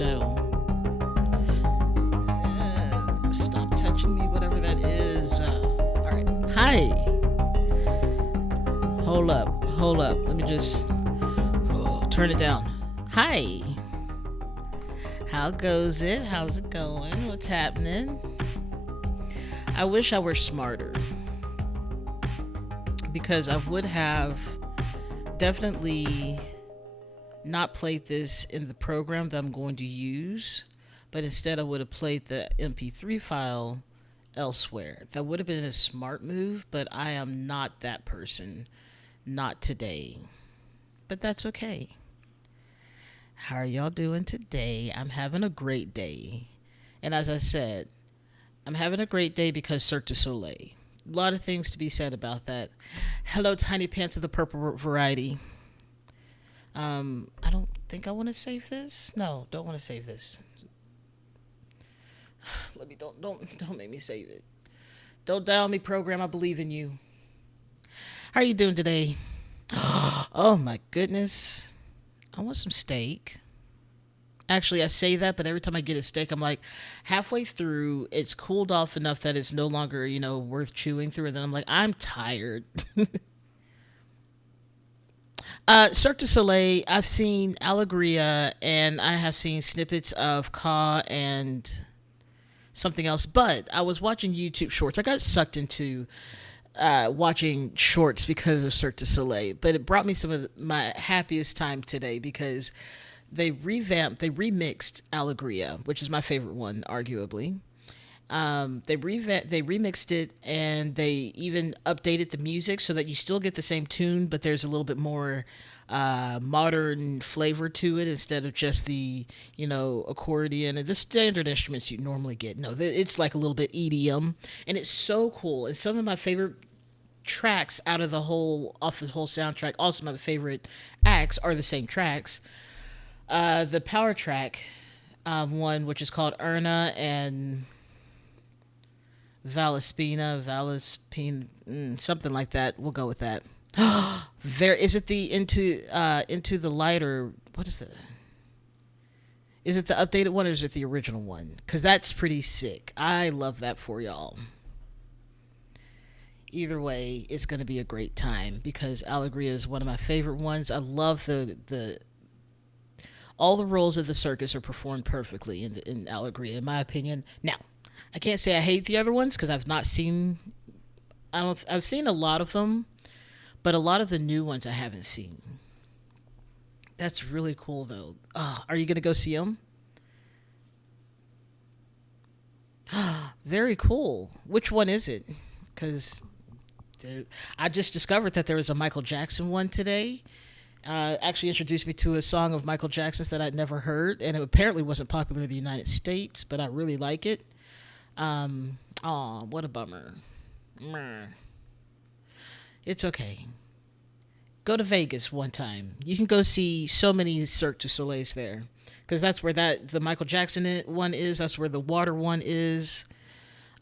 Hello. Stop touching me, whatever that is. All right. Hi. Hold up. Hold up. Let me just turn it down. Hi. How goes it? How's it going? What's happening? I wish I were smarter because I would have definitely not played this in the program that I'm going to use, but instead I would have played the MP3 file elsewhere. That would have been a smart move, but I am not that person. Not today. But that's okay. How are y'all doing today? I'm having a great day. And as I said, I'm having a great day because Cirque du Soleil. A lot of things to be said about that. Hello, Tiny Pants of the Purple Variety. I don't think I want to save this. No, don't want to save this. Let me don't make me save it. Don't down me, program. I believe in you. How are you doing today? Oh my goodness. I want some steak. Actually, I say that, but every time I get a steak, I'm like, halfway through, it's cooled off enough that it's no longer, worth chewing through. And then I'm like, I'm tired. Cirque du Soleil, I've seen Alegria, and I have seen snippets of Ka and something else. But I was watching YouTube shorts. I got sucked into watching shorts because of Cirque du Soleil. But it brought me some of my happiest time today because they remixed Alegria, which is my favorite one, arguably. They remixed it, and they even updated the music so that you still get the same tune, but there's a little bit more modern flavor to it instead of just the accordion and the standard instruments you normally get. No, it's like a little bit EDM, and it's so cool. And some of my favorite tracks off the whole soundtrack, also my favorite acts are the same tracks. The power track one, which is called Erna and Valaspina, something like that. We'll go with that. There is it the into the light, or what is it? Is it the updated one or is it the original one? Because that's pretty sick. I love that for y'all. Either way, it's going to be a great time because Allegria is one of my favorite ones. I love the all the roles of the circus are performed perfectly in Allegria, in my opinion. Now, I can't say I hate the other ones because I've not seen. I've seen a lot of them, but a lot of the new ones I haven't seen. That's really cool, though. Are you gonna go see them? Very cool. Which one is it? Because I just discovered that there was a Michael Jackson one today. Actually introduced me to a song of Michael Jackson's that I'd never heard, and it apparently wasn't popular in the United States, but I really like it. What a bummer. Meh. It's okay. Go to Vegas one time. You can go see so many Cirque du Soleils there, because that's where the Michael Jackson one is. That's where the water one is.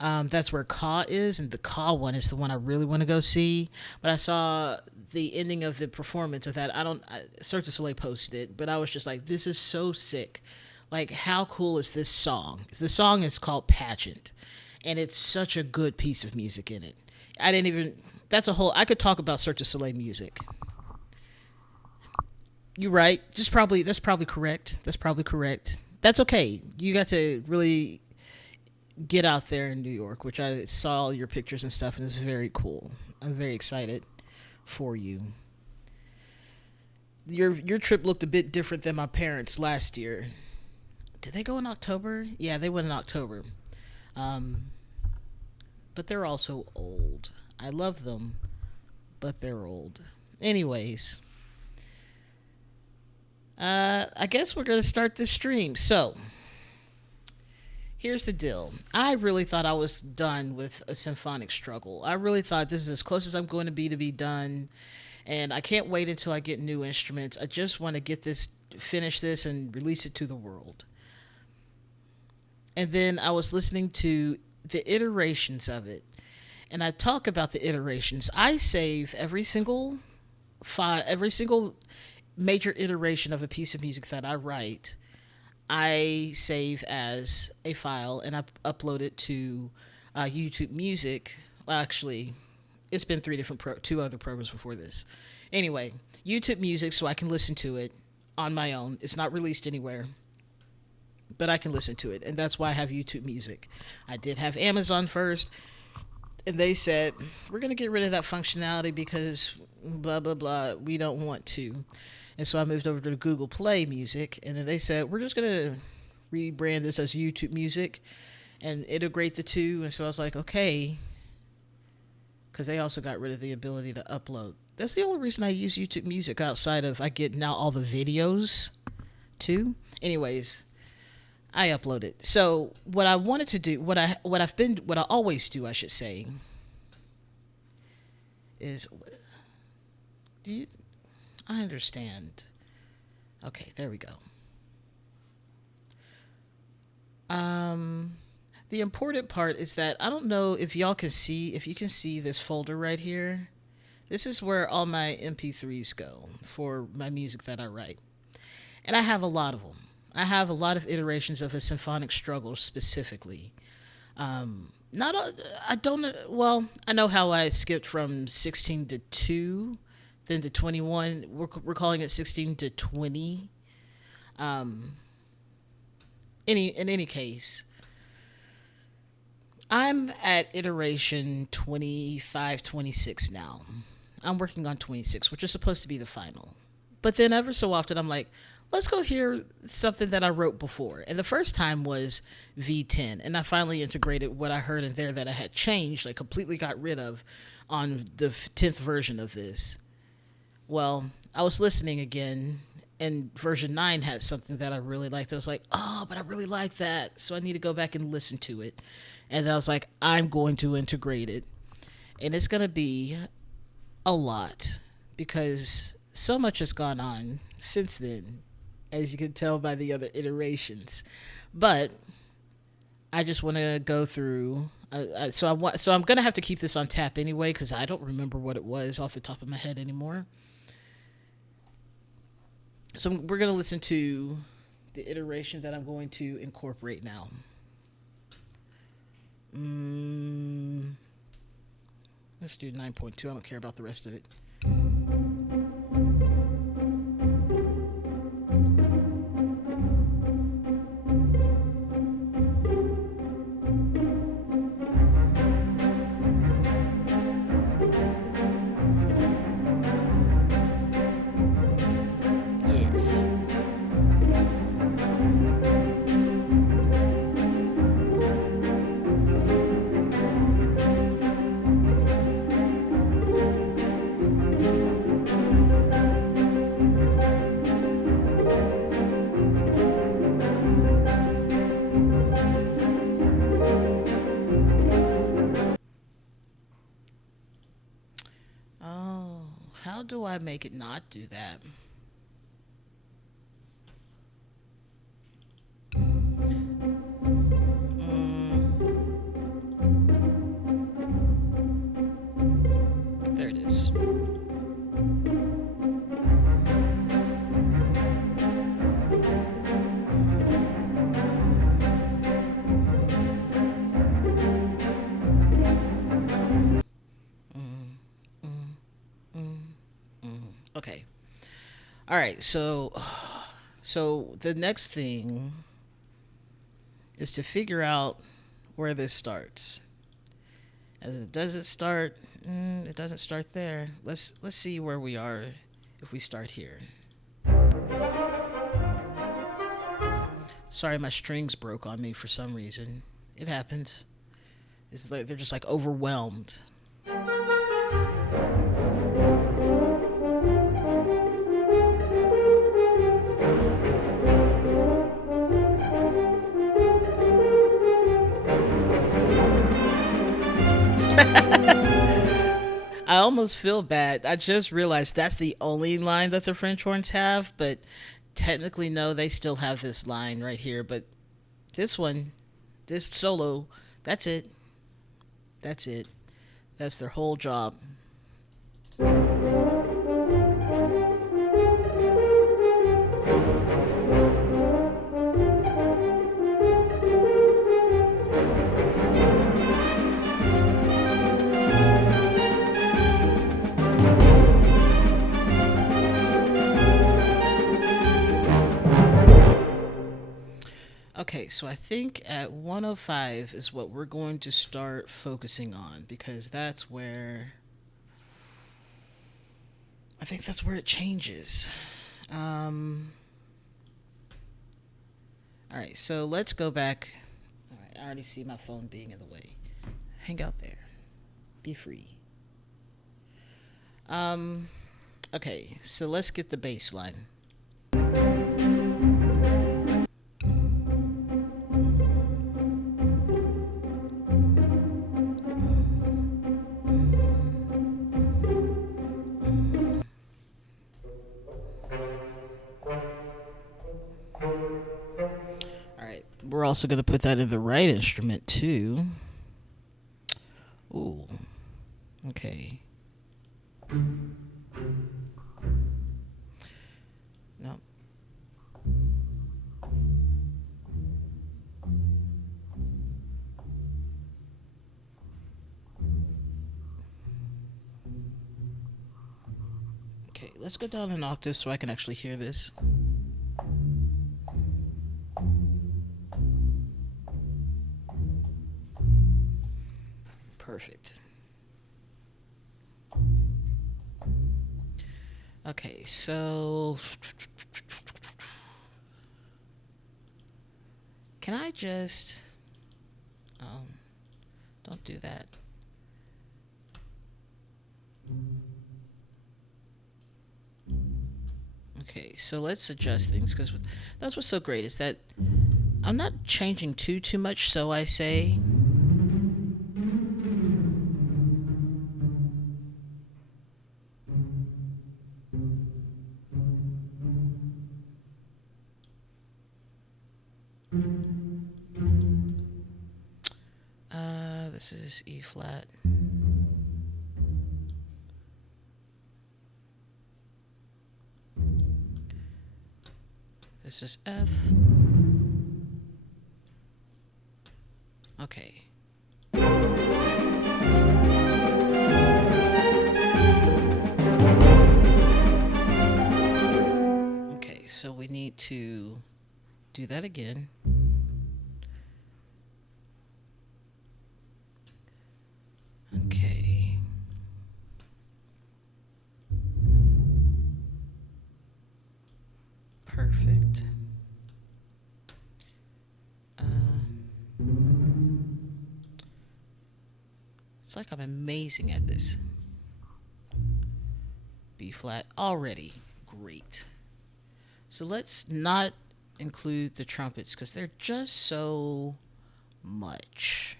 That's where Ka is, and the Ka one is the one I really want to go see. But I saw the ending of the performance of that. Cirque du Soleil posted it, but I was just like, this is so sick. Like, how cool is this song? The song is called Pageant, and it's such a good piece of music in it. I could talk about Cirque du Soleil music. You're right. That's probably correct. That's okay. You got to really get out there in New York, which I saw your pictures and stuff, and it's very cool. I'm very excited for you. Your trip looked a bit different than my parents last year. Did they go in October? Yeah, they went in October. But they're also old. I love them, but they're old. Anyways, I guess we're going to start this stream. So, here's the deal. I really thought I was done with a symphonic struggle. I really thought this is as close as I'm going to be done. And I can't wait until I get new instruments. I just want to finish this and release it to the world. And then I was listening to the iterations of it. And I talk about the iterations. I save every single major iteration of a piece of music that I write. I save as a file and I upload it to YouTube Music. Well, actually, it's been two other programs before this. Anyway, YouTube Music, so I can listen to it on my own. It's not released anywhere, but I can listen to it, and that's why I have YouTube Music. I did have Amazon first, and they said we're gonna get rid of that functionality because blah blah blah. We don't want to, and so I moved over to Google Play Music, and then they said we're just gonna rebrand this as YouTube Music and integrate the two. And so I was like, okay, because they also got rid of the ability to upload. That's the only reason I use YouTube Music outside of I get now all the videos too. Anyways, I upload it. So what I wanted to do, what I always do, I should say, is, do you? I understand. Okay, there we go. Um, the important part is that I don't know if y'all can see, if you can see this folder right here. This is where all my MP3s go for my music that I write. And I have a lot of them. I have a lot of iterations of a symphonic struggle specifically. Not a, I don't know. Well, I know how I skipped from 16 to 2, then to 21. We're calling it 16 to 20. Um, in any case, I'm at iteration 25, 26 now. I'm working on 26, which is supposed to be the final. But then ever so often, I'm like, let's go hear something that I wrote before. And the first time was V10. And I finally integrated what I heard in there that I had changed, like completely got rid of on the 10th version of this. Well, I was listening again, and version 9 had something that I really liked. I was like, oh, but I really like that. So I need to go back and listen to it. And I was like, I'm going to integrate it. And it's going to be a lot because so much has gone on since then, as you can tell by the other iterations. But I just want to go through. So I'm gonna have to keep this on tap anyway because I don't remember what it was off the top of my head anymore. So we're gonna listen to the iteration that I'm going to incorporate now. Let's do 9.2. I don't care about the rest of it. Yes. Oh, how do I make it not do that? Mm, there it is. Mm, mm, mm, mm. Okay. All right. So the next thing is to figure out where this starts. As it doesn't start, it doesn't start there. Let's see where we are if we start here. Sorry, my strings broke on me for some reason. It happens. It's like they're just like overwhelmed. I almost feel bad. I just realized that's the only line that the French horns have, but technically, no, they still have this line right here. But this one, this solo, that's it. That's it. That's their whole job. Okay, so I think at 105 is what we're going to start focusing on because that's where I think that's where it changes. Um, all right, so let's go back. All right, I already see my phone being in the way. Hang out there. Be free. Um, okay, so let's get the baseline. All right, we're also going to put that in the right instrument too. Ooh, okay. No. Okay, let's go down an octave so I can actually hear this. Perfect. Okay, so can I just don't do that. Okay, so let's adjust things because that's what's so great is that I'm not changing too much. So I say, this is E flat. This is F. Okay. Okay, so we need to do that again. Okay. Perfect. It's like I'm amazing at this. B flat already. Great. So let's not include the trumpets because they're just so much.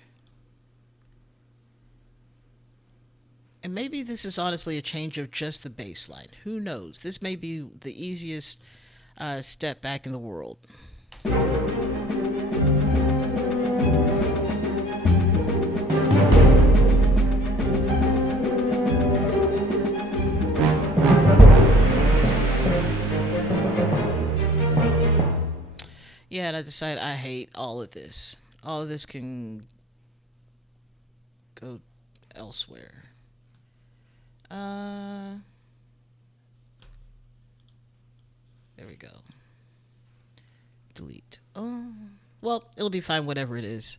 And maybe this is honestly a change of just the bass line. Who knows? This may be the easiest step back in the world. Yeah, and I decided I hate all of this. All of this can go elsewhere. There we go. Delete. Oh, well, it'll be fine, whatever it is.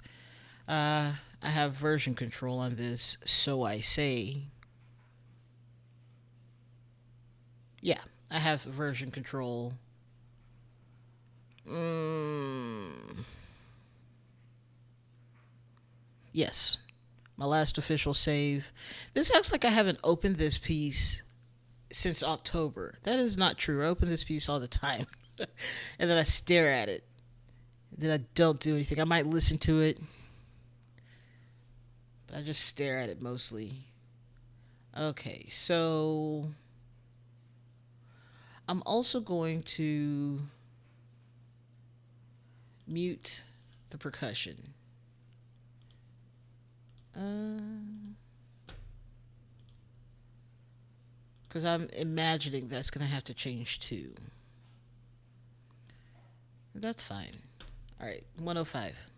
I have version control on this, so I say. Yeah, I have version control. Yes, my last official save. This acts like I haven't opened this piece since October. That is not true. I open this piece all the time. And then I stare at it. Then I don't do anything. I might listen to it, but I just stare at it mostly. Okay, so I'm also going to mute the percussion. Because I'm imagining that's going to have to change too. That's fine. All right, 105.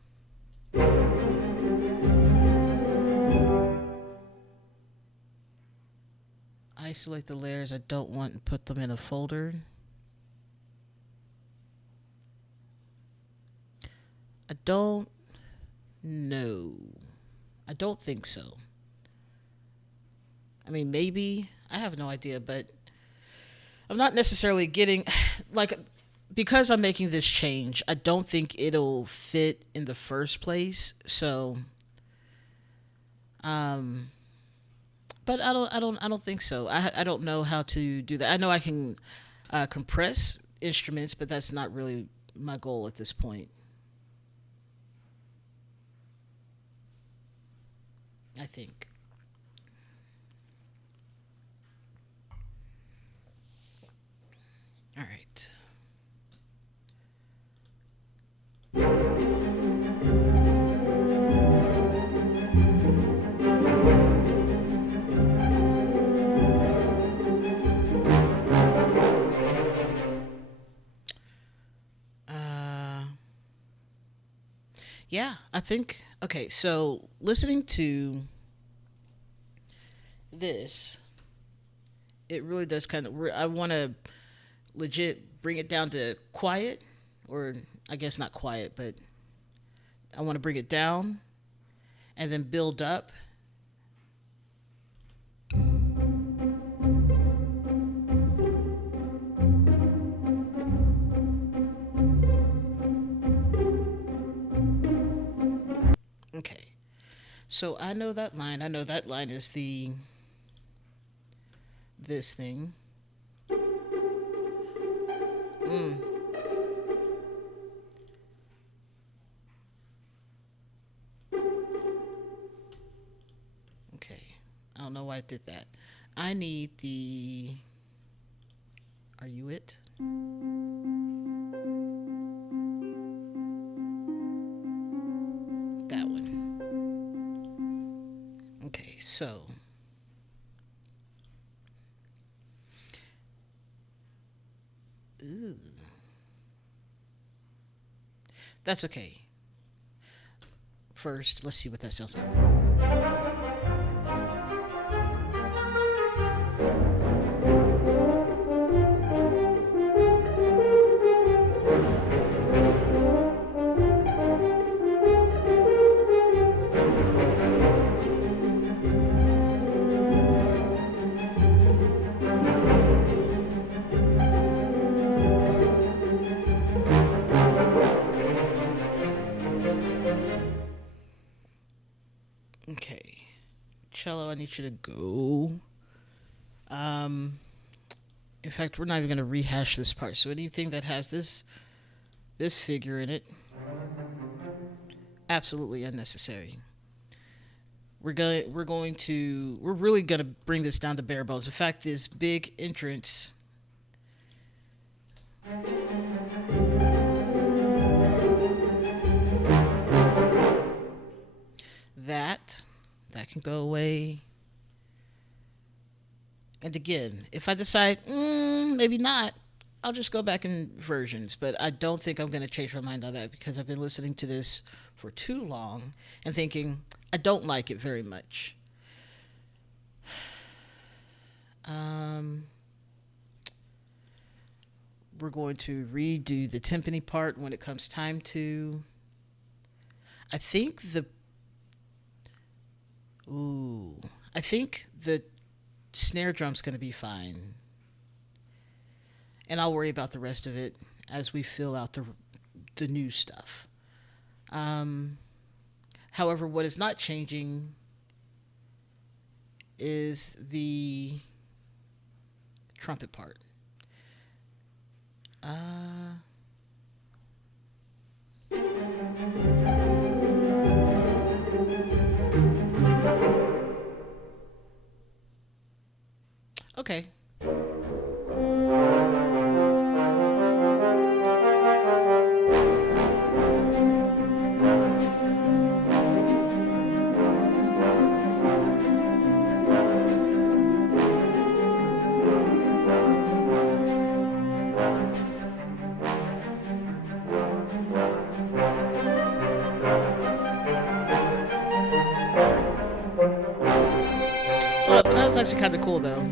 Isolate the layers I don't want and put them in a folder. I don't know. I don't think so. I mean, maybe. I have no idea, but I'm not necessarily getting like because I'm making this change. I don't think it'll fit in the first place. So, um, but I don't think so. I don't know how to do that. I know I can compress instruments, but that's not really my goal at this point. I think. All right. Uh, yeah, I think. Okay, so listening to this, it really does kind of. I want to legit bring it down to quiet, or I guess not quiet, but I want to bring it down and then build up. Okay. So I know that line. I know that line is the this thing. Mm, okay. I don't know why I did that. I need the. Are you it? That one. Okay. So. Ooh, that's okay. First, let's see what that sounds like. Okay. Cello, I need you to go. Um, in fact, we're not even going to rehash this part. So anything that has this figure in it, absolutely unnecessary. We're really gonna bring this down to bare bones. In fact, this big entrance that that can go away. And again, if I decide maybe not, I'll just go back in versions. But I don't think I'm going to change my mind on that because I've been listening to this for too long and thinking I don't like it very much. Um, we're going to redo the timpani part when it comes time to. I think the ooh, I think the snare drum's going to be fine, and I'll worry about the rest of it as we fill out the new stuff. Um, However, what is not changing is the trumpet part. Uh, okay. Well, that was actually kind of cool, though.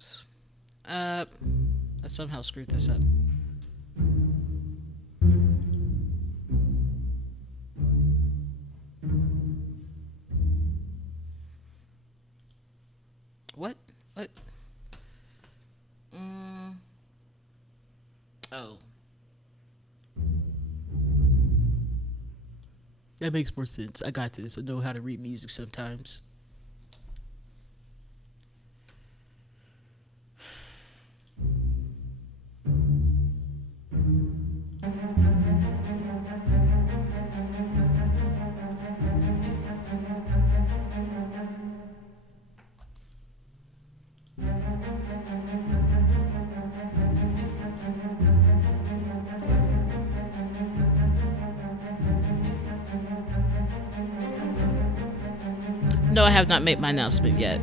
Oops. Uh, I somehow screwed this up. What? What? Mm, oh, that makes more sense. I got this. I know how to read music sometimes. No, I have not made my announcement yet.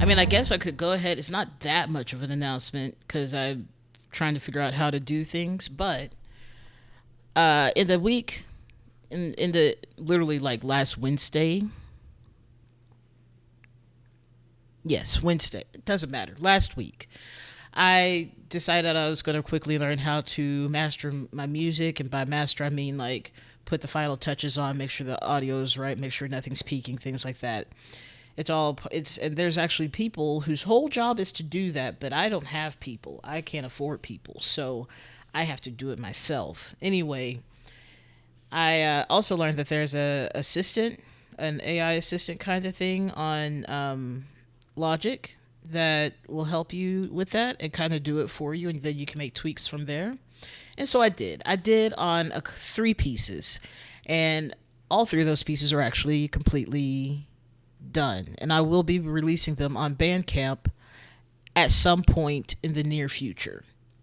I mean, I guess I could go ahead. It's not that much of an announcement because I'm trying to figure out how to do things. But in the week, in the literally like last Wednesday, yes, Wednesday. It doesn't matter. Last week, I decided I was going to quickly learn how to master my music, and by master I mean like put the final touches on, make sure the audio is right, make sure nothing's peaking, things like that. It's and there's actually people whose whole job is to do that, but I don't have people. I can't afford people, so I have to do it myself. Anyway, I also learned that there's a assistant, an AI assistant kind of thing on Logic that will help you with that and kind of do it for you, and then you can make tweaks from there. And so I did. I did on three pieces, and all three of those pieces are actually completely done, and I will be releasing them on Bandcamp at some point in the near future.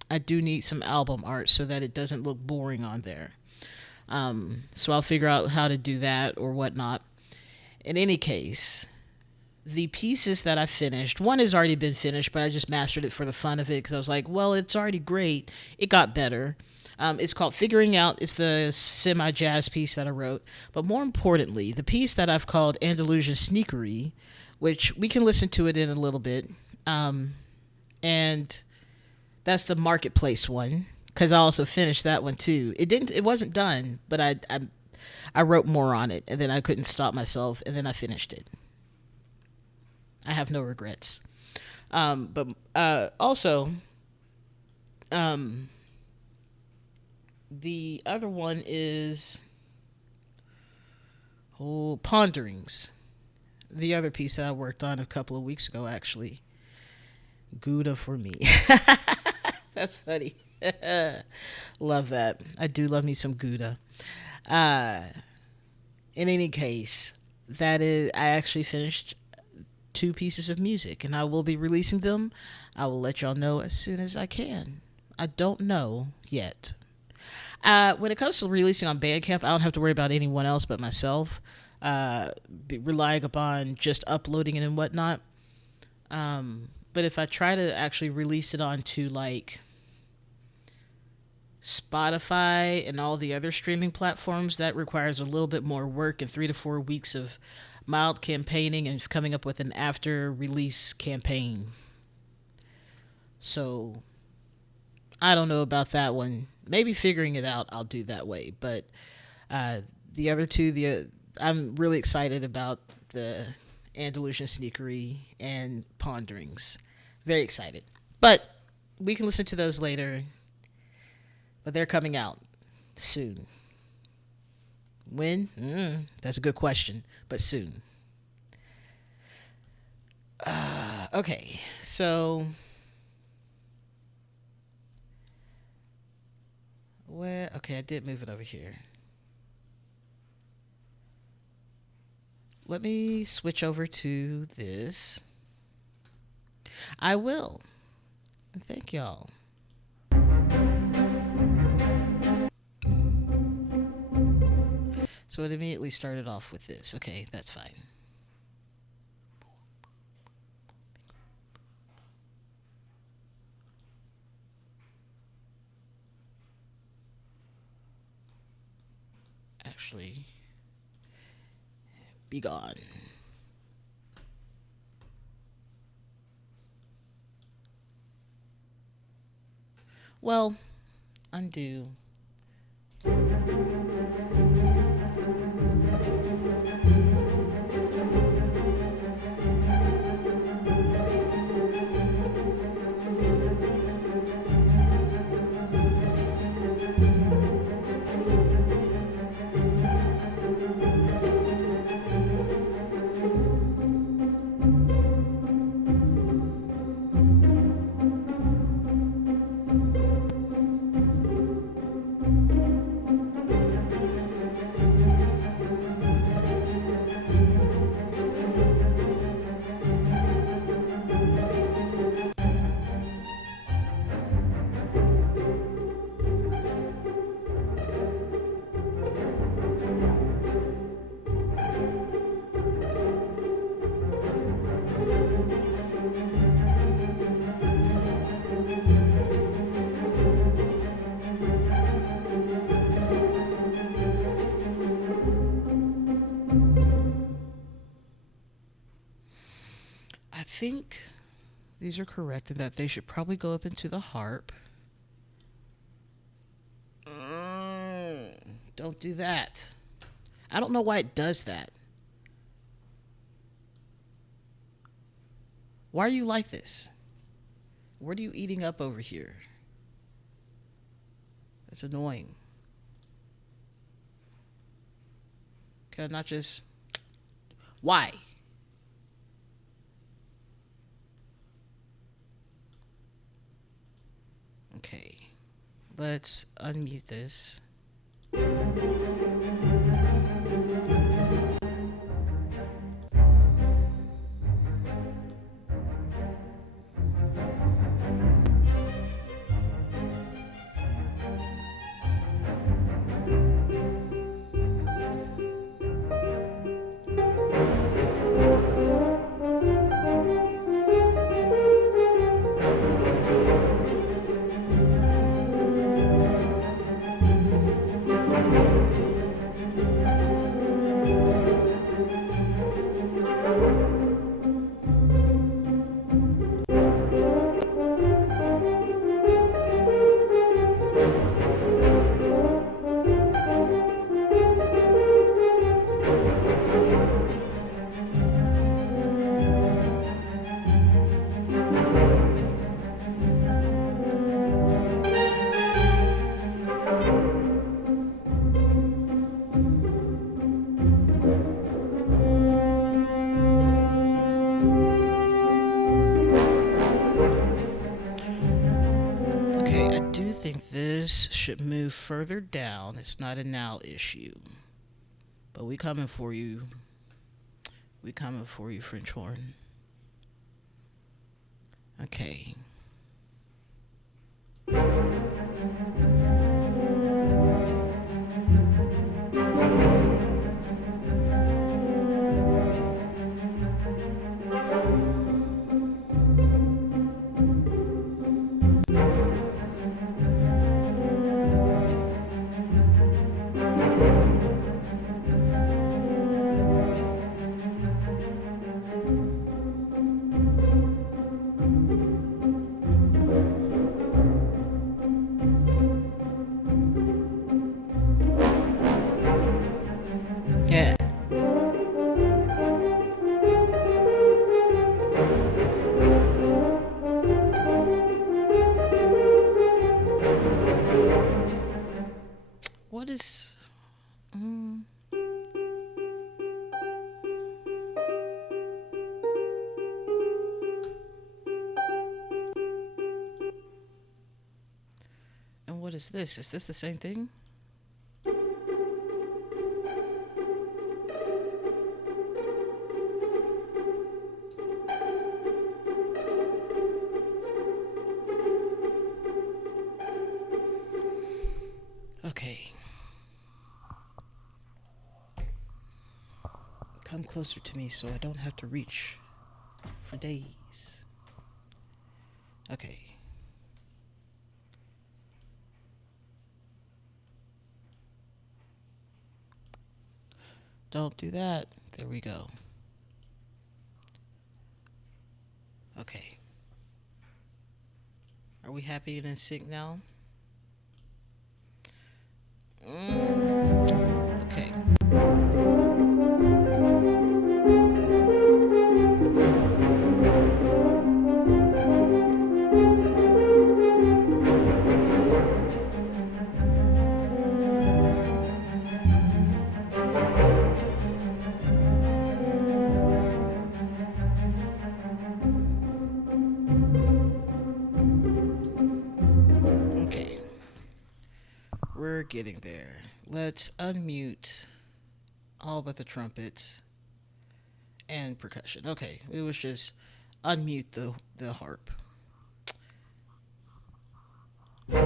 I do need some album art so that it doesn't look boring on there. So I'll figure out how to do that or whatnot. In any case, the pieces that I finished, one has already been finished, but I just mastered it for the fun of it because I was like, well, it's already great. It got better. It's called Figuring Out. It's the semi jazz piece that I wrote. But more importantly, the piece that I've called Andalusian Sneakery, which we can listen to it in a little bit. And that's the marketplace one because I also finished that one too. It wasn't done, but I wrote more on it, and then I couldn't stop myself, and then I finished it. I have no regrets. But also, um, the other one is Ponderings. The other piece that I worked on a couple of weeks ago, actually. Gouda for me. That's funny. Love that. I do love me some Gouda. Uh, in any case, that is, I actually finished two pieces of music, and I will be releasing them. I will let y'all know as soon as I can. I don't know yet. When it comes to releasing on Bandcamp, I don't have to worry about anyone else but myself. Relying upon just uploading it and whatnot. But if I try to actually release it onto like Spotify and all the other streaming platforms, that requires a little bit more work and 3 to 4 weeks of mild campaigning and coming up with an after release campaign. So I don't know about that one. Maybe figuring it out, I'll do that way. But the other two, I'm really excited about the Andalusian Sneakery and Ponderings. Very excited. But we can listen to those later. But they're coming out soon. When? That's a good question, but soon. Okay, so where? Okay, I did move it over here. Let me switch over to this. I will. Thank y'all. So it immediately started off with this. Okay, that's fine. Actually, be gone. Well, undo. I think these are correct in that they should probably go up into the harp. Don't do that. I don't know why it does that. Why are you like this? What are you eating up over here? It's annoying. Can I not just. Why? Okay. Let's unmute this. Okay, I do think this should move further down. It's not a now issue. But we coming for you. We coming for you, French horn. Okay. Yeah. What is. Mm, and what is this? Is this the same thing? Okay. Come closer to me so I don't have to reach for days. Okay. Don't do that. There we go. Okay. Are we happy and in sync now? Okay. Okay. We're getting there. Let's unmute all but the trumpets and percussion. Okay, it was just unmute the harp. I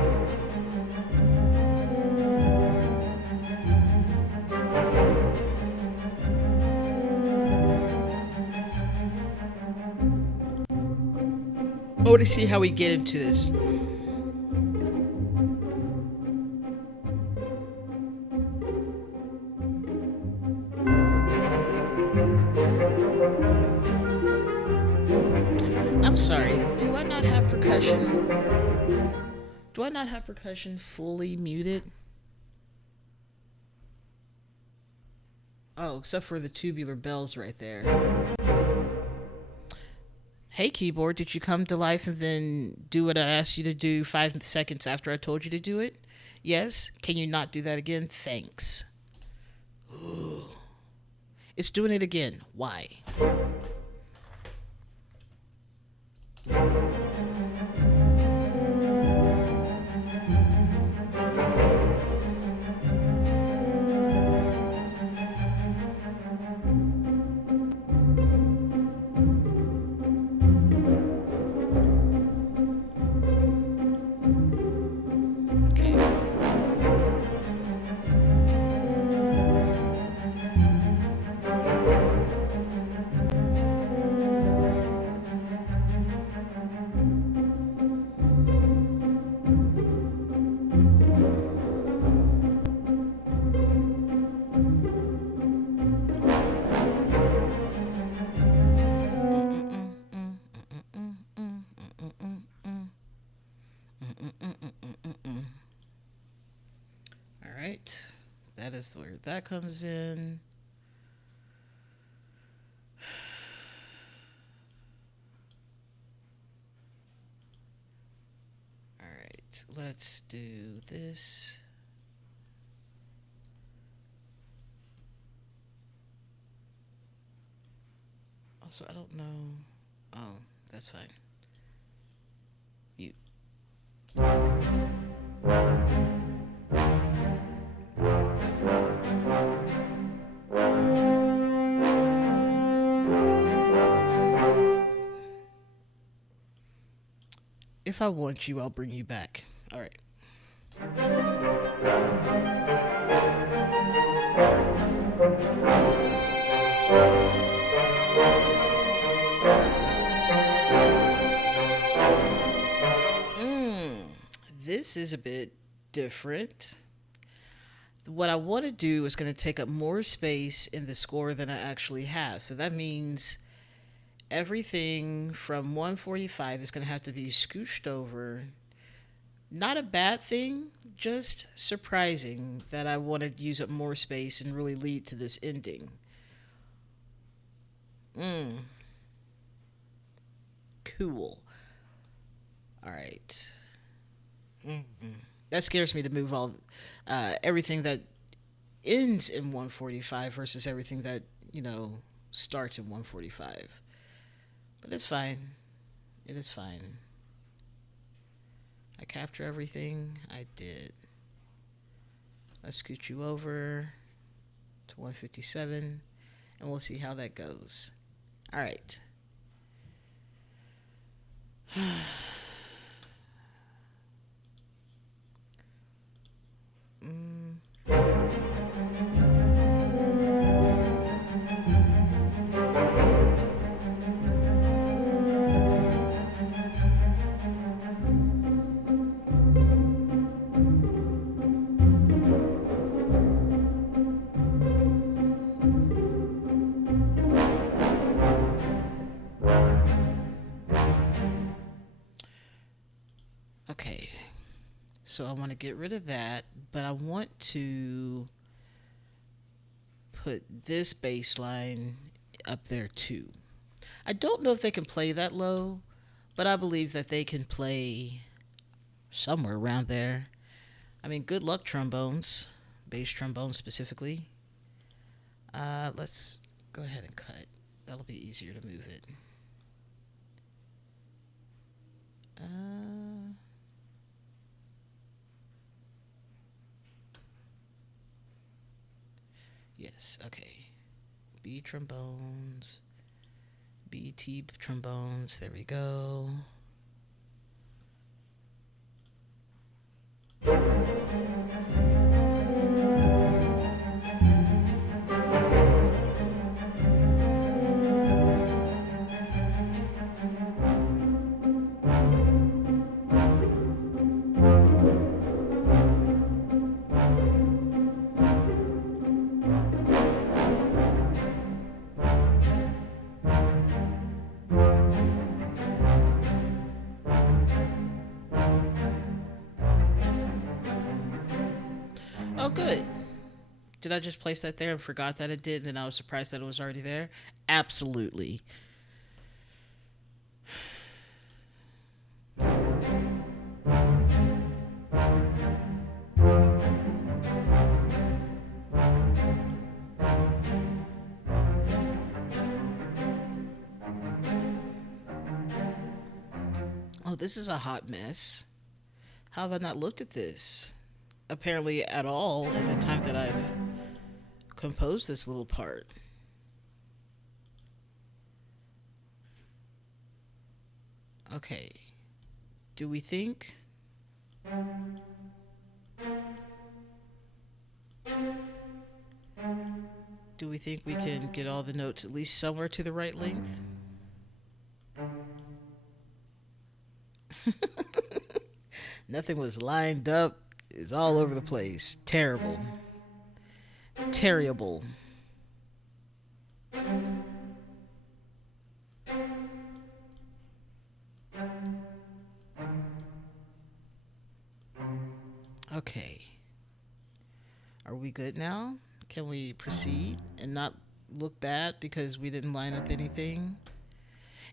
want to see how we get into this. I'm sorry. Do I not have percussion? Do I not have percussion fully muted? Oh, except for the tubular bells right there. Hey, keyboard, did you come to life and then do what I asked you to do 5 seconds after I told you to do it? Yes? Can you not do that again? Thanks. Ooh. It's doing it again. Why? Okay. All right. That is where that comes in. All right. Let's do this. Also, I don't know. Oh, that's fine. Mute. If I want you, I'll bring you back. All right. This is a bit different. What I want to do is going to take up more space in the score than I actually have. So that means everything from 145 is going to have to be scooched over. Not a bad thing, just surprising that I want to use up more space and really lead to this ending. Cool. All right. That scares me to move all everything that ends in 145 versus everything that starts in 145. But it's fine. It is fine. I capture everything. I did. Let's scoot you over to 157 and we'll see how that goes. All right. Okay, so I want to get rid of that, but I want to put this bass line up there too. I don't know if they can play that low, but I believe that they can play somewhere around there. I mean, good luck, trombones, bass trombones specifically. Let's go ahead and cut. That'll be easier to move it. Yes, okay. B trombones, BT trombones. There we go. Oh, good. Did I just place that there and forgot that it did, and then I was surprised that it was already there? Absolutely. Oh, this is a hot mess. How have I not looked at this? Apparently, at all, at the time that I've composed this little part. Okay. Do we think? Do we think we can get all the notes at least somewhere to the right length? Nothing was lined up. It's all over the place. Terrible. Terrible. Okay. Are we good now? Can we proceed and not look bad because we didn't line up anything?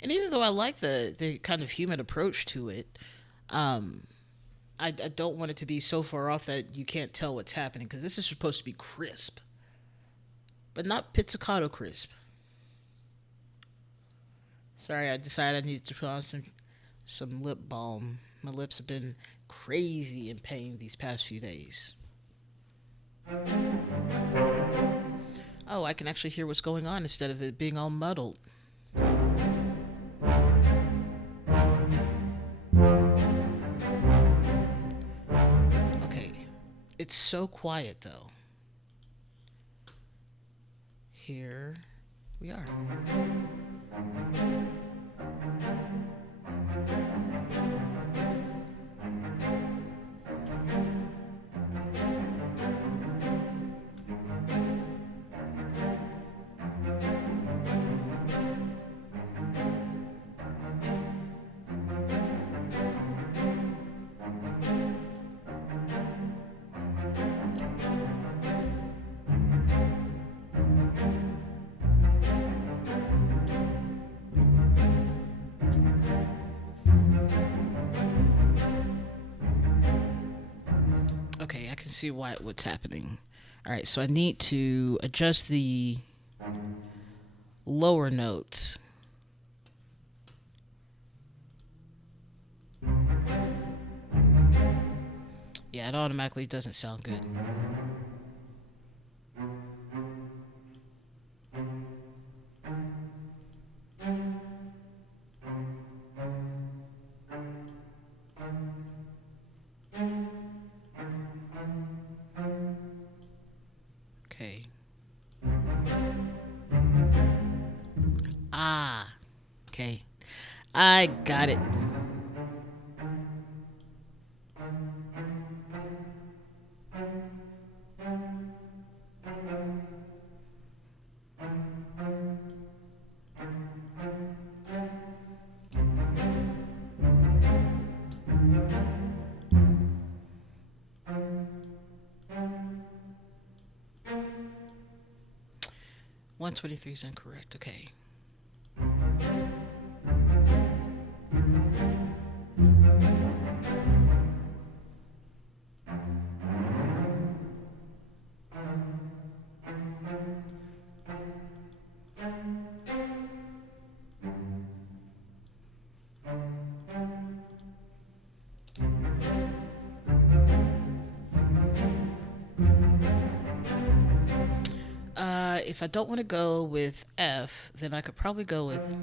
And even though I like the kind of human approach to it, um, I don't want it to be so far off that you can't tell what's happening because this is supposed to be crisp, but not pizzicato crisp. Sorry, I decided I needed to put on some lip balm. My lips have been crazy in pain these past few days. Oh, I can actually hear what's going on instead of it being all muddled. Okay. It's so quiet though. Here we are. Okay, I can see what's happening. All right, so I need to adjust the lower notes. Yeah, it automatically doesn't sound good. Okay. Ah, okay. I got it. 123 is incorrect. Okay. If I don't want to go with F, then I could probably go with.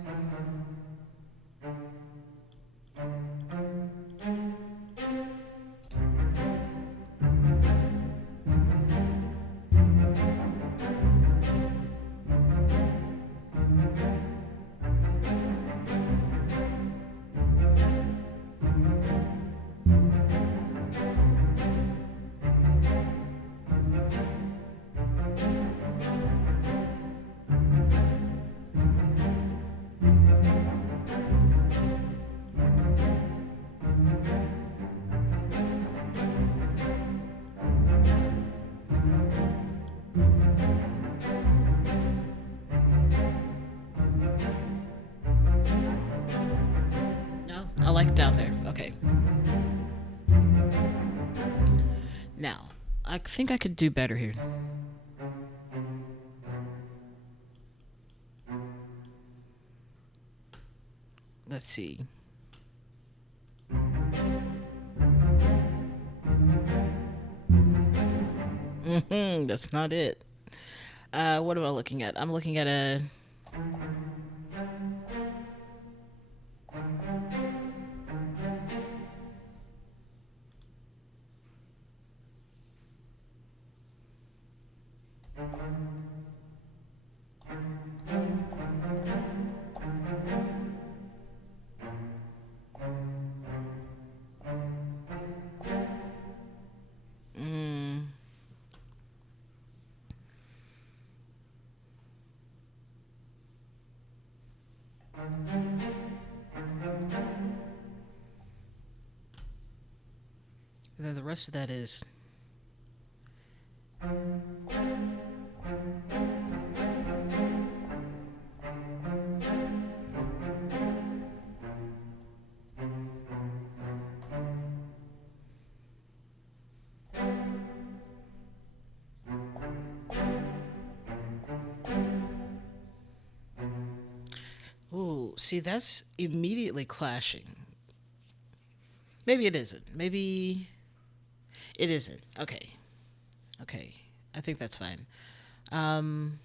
No, I like down there. Okay. Now, I think I could do better here. Let's see. That's not it. What am I looking at? I'm looking at a. Mm, then the rest of that is. Ooh, see, that's immediately clashing. Maybe it isn't. Maybe it isn't. Okay. Okay. I think that's fine. Um,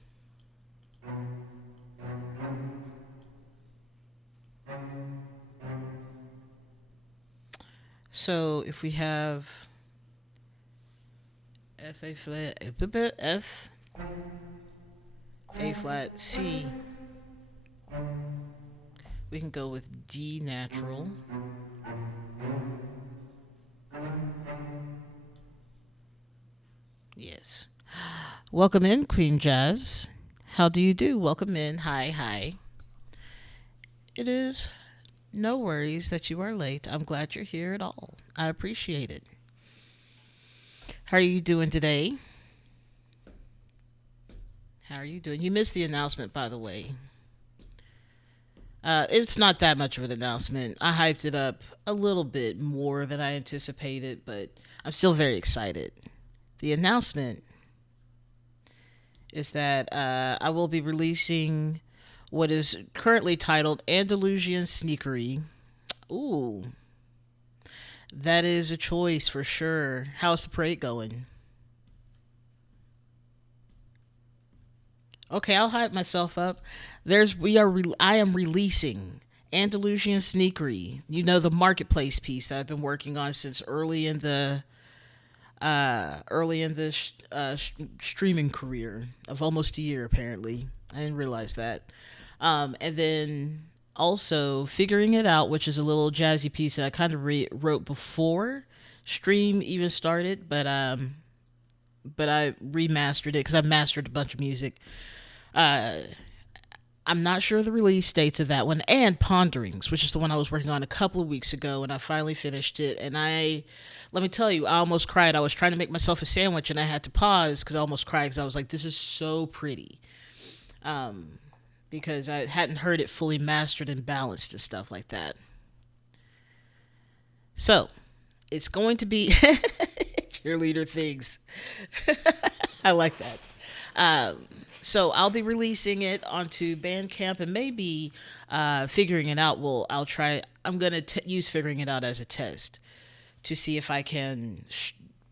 so if we have F A flat F A flat C, we can go with D natural. Yes. Welcome in, Queen Jazz. How do you do? Welcome in. Hi, hi. It is no worries that you are late. I'm glad you're here at all. I appreciate it. How are you doing today? How are you doing? You missed the announcement, by the way. It's not that much of an announcement. I hyped it up a little bit more than I anticipated, but I'm still very excited. The announcement is that I will be releasing what is currently titled Andalusian Sneakery. Ooh, that is a choice for sure. How's the parade going? Okay, I'll hype myself up. I am releasing Andalusian Sneakery. You know, the marketplace piece that I've been working on since early in the streaming career of almost a year. Apparently, I didn't realize that. And then also figuring it out, which is a little jazzy piece that I kind of wrote before stream even started, but I remastered it because I mastered a bunch of music. Uh, I'm not sure the release dates of that one, and Ponderings, which is the one I was working on a couple of weeks ago, and I finally finished it. And let me tell you, I almost cried. I was trying to make myself a sandwich, and I had to pause because I almost cried because I was like, "This is so pretty." um, because I hadn't heard it fully mastered and balanced and stuff like that. So it's going to be cheerleader things. I like that. Um, so I'll be releasing it onto Bandcamp and maybe figuring it out. Well, I'll try. I'm gonna use figuring it out as a test to see if I can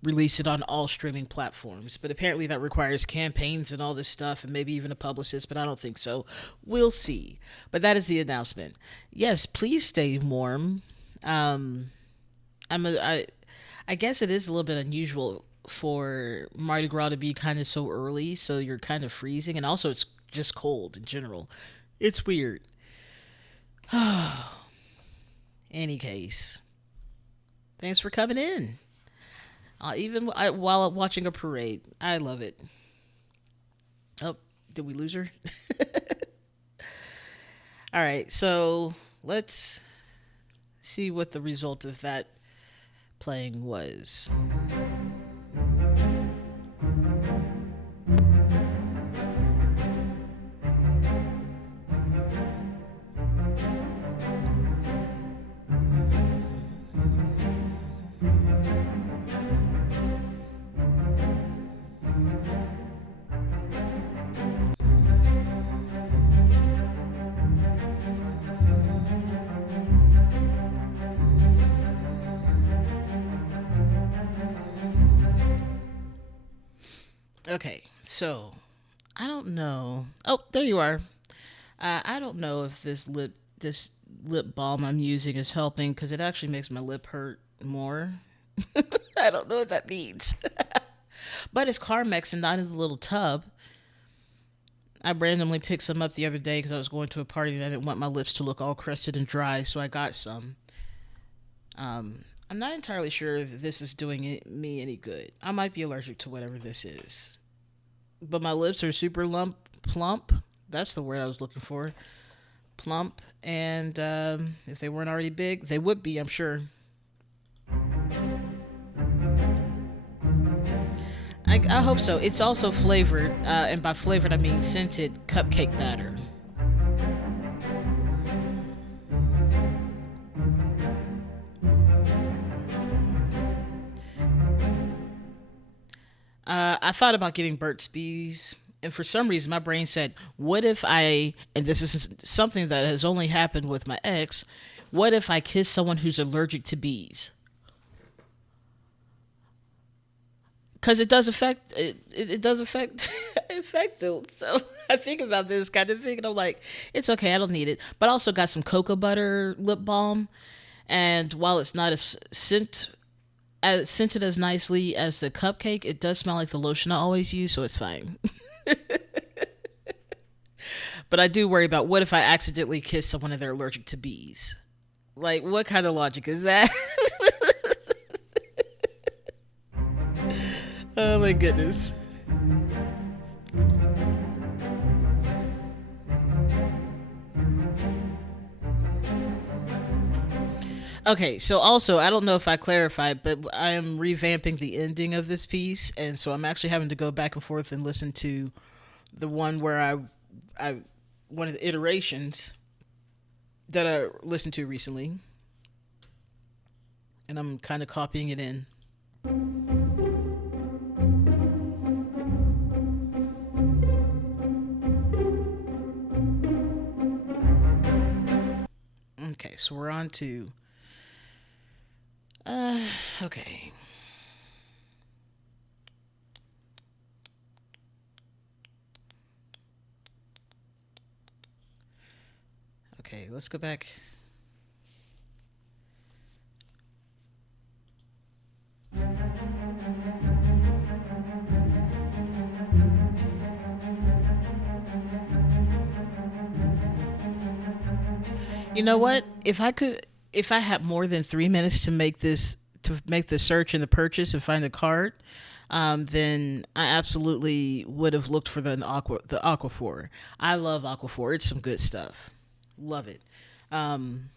release it on all streaming platforms. But apparently that requires campaigns and all this stuff, and maybe even a publicist. But I don't think so. We'll see. But that is the announcement. Yes, please stay warm. Um, I'm a, I guess it is a little bit unusual for Mardi Gras to be kind of so early, so you're kind of freezing, and also it's just cold in general. It's weird. Any case, thanks for coming in. Even while watching a parade, I love it. Oh, did we lose her? All right, so let's see what the result of that playing was. Okay, so I don't know. Oh, there you are. I don't know if this lip balm I'm using is helping because it actually makes my lip hurt more. I don't know what that means, but it's Carmex and not in the little tub. I randomly picked some up the other day because I was going to a party and I didn't want my lips to look all crusted and dry, so I got some. I'm not entirely sure that this is doing me any good. I might be allergic to whatever this is, but my lips are super plump. That's the word I was looking for. Plump, and if they weren't already big, they would be, I'm sure. I hope so. It's also flavored, and by flavored I mean scented cupcake batter. I thought about getting Burt's Bees, and for some reason my brain said, "What if I?" And this is something that has only happened with my ex. What if I kiss someone who's allergic to bees? Because it does affect it does affect affect them. So I think about this kind of thing, and I'm like, it's okay, I don't need it. But I also got some cocoa butter lip balm, and while it's not as scented as nicely as the cupcake, it does smell like the lotion I always use, so it's fine. But I do worry about what if I accidentally kiss someone and they're allergic to bees. Like, what kind of logic is that? Oh my goodness. Okay, so also, I don't know if I clarified, but I am revamping the ending of this piece, and so I'm actually having to go back and forth and listen to the one where I, one of the iterations that I listened to recently, and I'm kind of copying it in. Okay, so we're on to, uh, okay, okay, let's go back. You know what? If I had more than 3 minutes to make the search and the purchase and find the card, then I absolutely would have looked for the Aquaphor. I love Aquaphor. It's some good stuff. Love it. Um,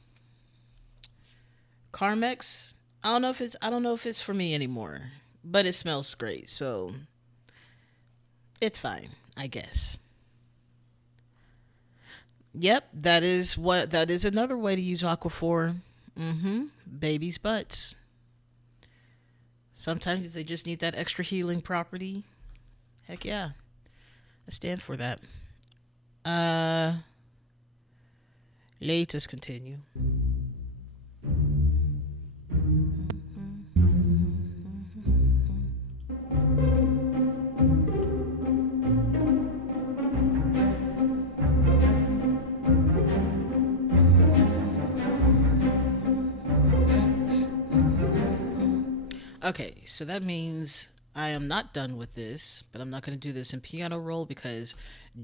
Carmex. I don't know if it's for me anymore, but it smells great, so it's fine, I guess. Yep, that is another way to use aqua for. Mm-hmm. Babies' butts. Sometimes they just need that extra healing property. Heck yeah, I stand for that. Uh, Let us continue. Okay, so that means I am not done with this, but I'm not going to do this in piano roll because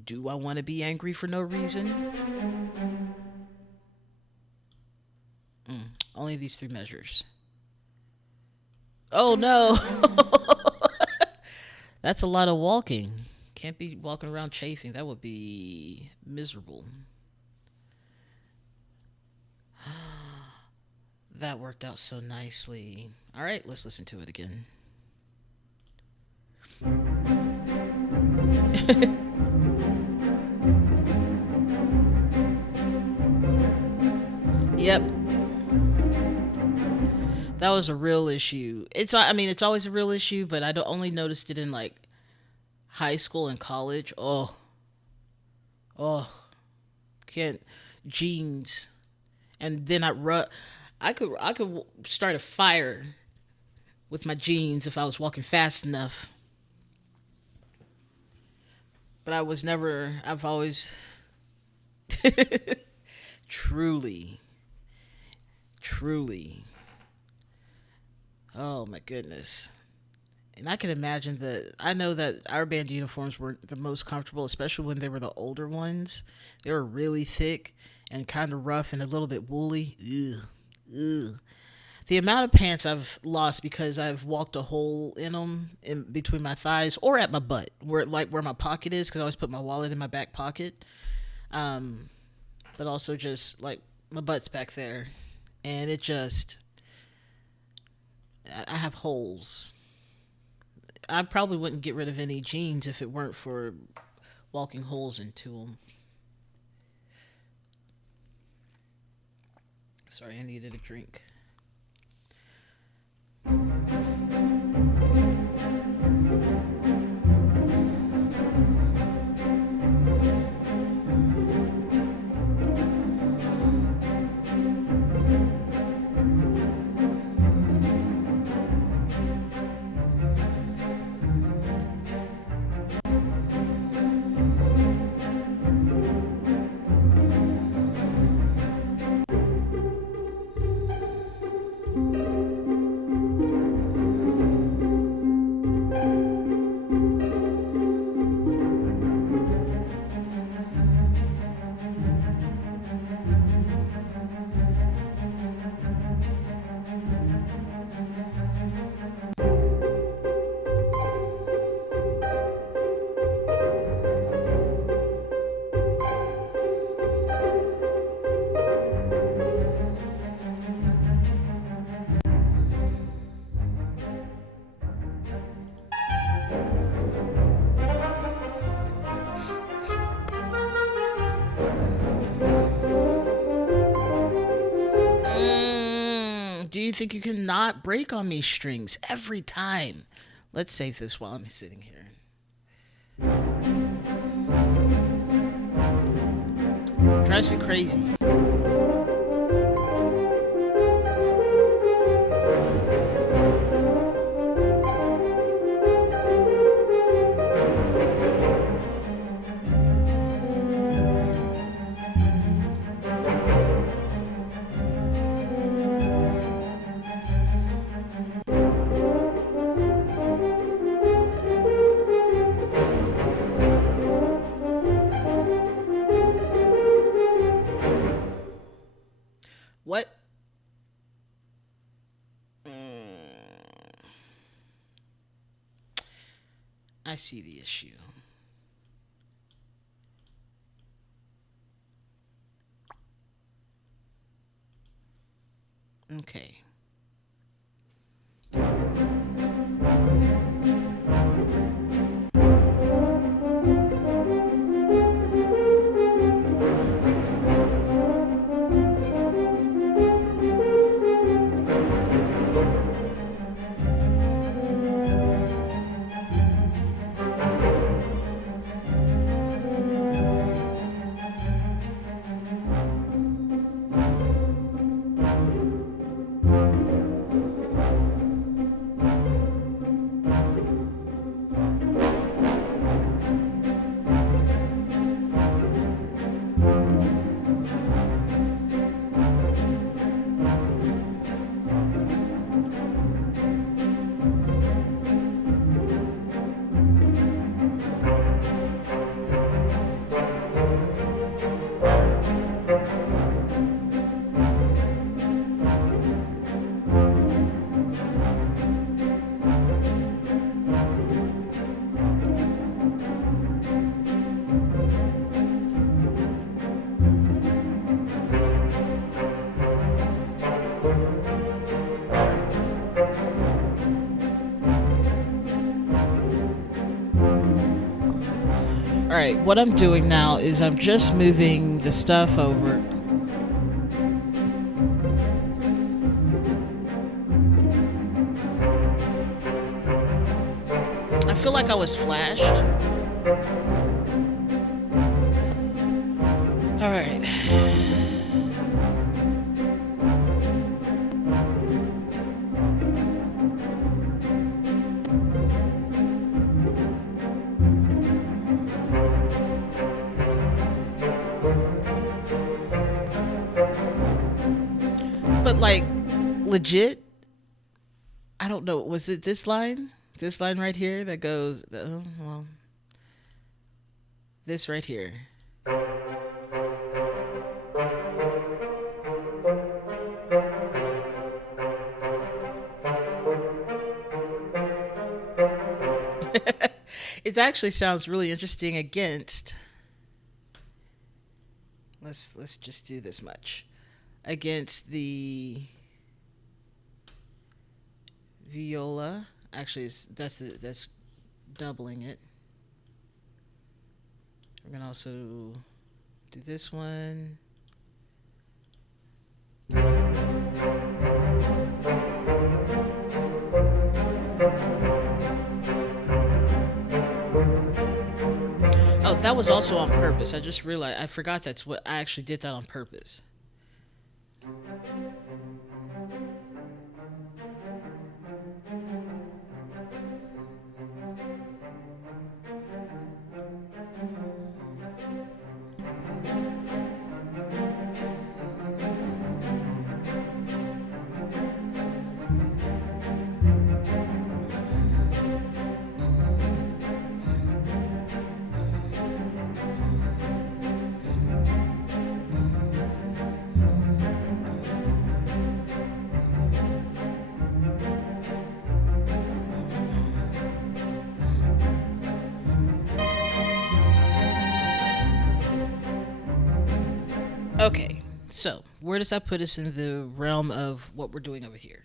do I want to be angry for no reason? Only these three measures. Oh no! That's a lot of walking. Can't be walking around chafing. That would be miserable. That worked out so nicely. All right, let's listen to it again. Yep, that was a real issue. I mean, it's always a real issue, but I don't only noticed it in like high school and college. Oh, can't jeans. And then I could start a fire with my jeans if I was walking fast enough. But I was never. I've always truly, truly. Oh my goodness. And I can imagine that. I know that our band uniforms were the most comfortable, especially when they were the older ones. They were really thick and kind of rough and a little bit woolly. Ugh, ugh. The amount of pants I've lost because I've walked a hole in them in between my thighs or at my butt, where my pocket is, because I always put my wallet in my back pocket. Um, but also just like my butt's back there, and it just I have holes. I probably wouldn't get rid of any jeans if it weren't for walking holes into them. Sorry, I needed a drink. Do you think you can not break on me strings every time? Let's save this while I'm sitting here. Drives me crazy. What? I see the issue. Okay. right, what I'm doing now is I'm just moving the stuff over. I feel like I was flashed. All right. But like, legit, I don't know. Was it this line? This line right here that goes, oh, well, this right here. It actually sounds really interesting against. Let's just do this much against the viola. Actually, that's doubling it. We're gonna also do this one. Oh, that was also on purpose. I just realized I forgot that's what I actually did that on purpose. Okay, so where does that put us in the realm of what we're doing over here?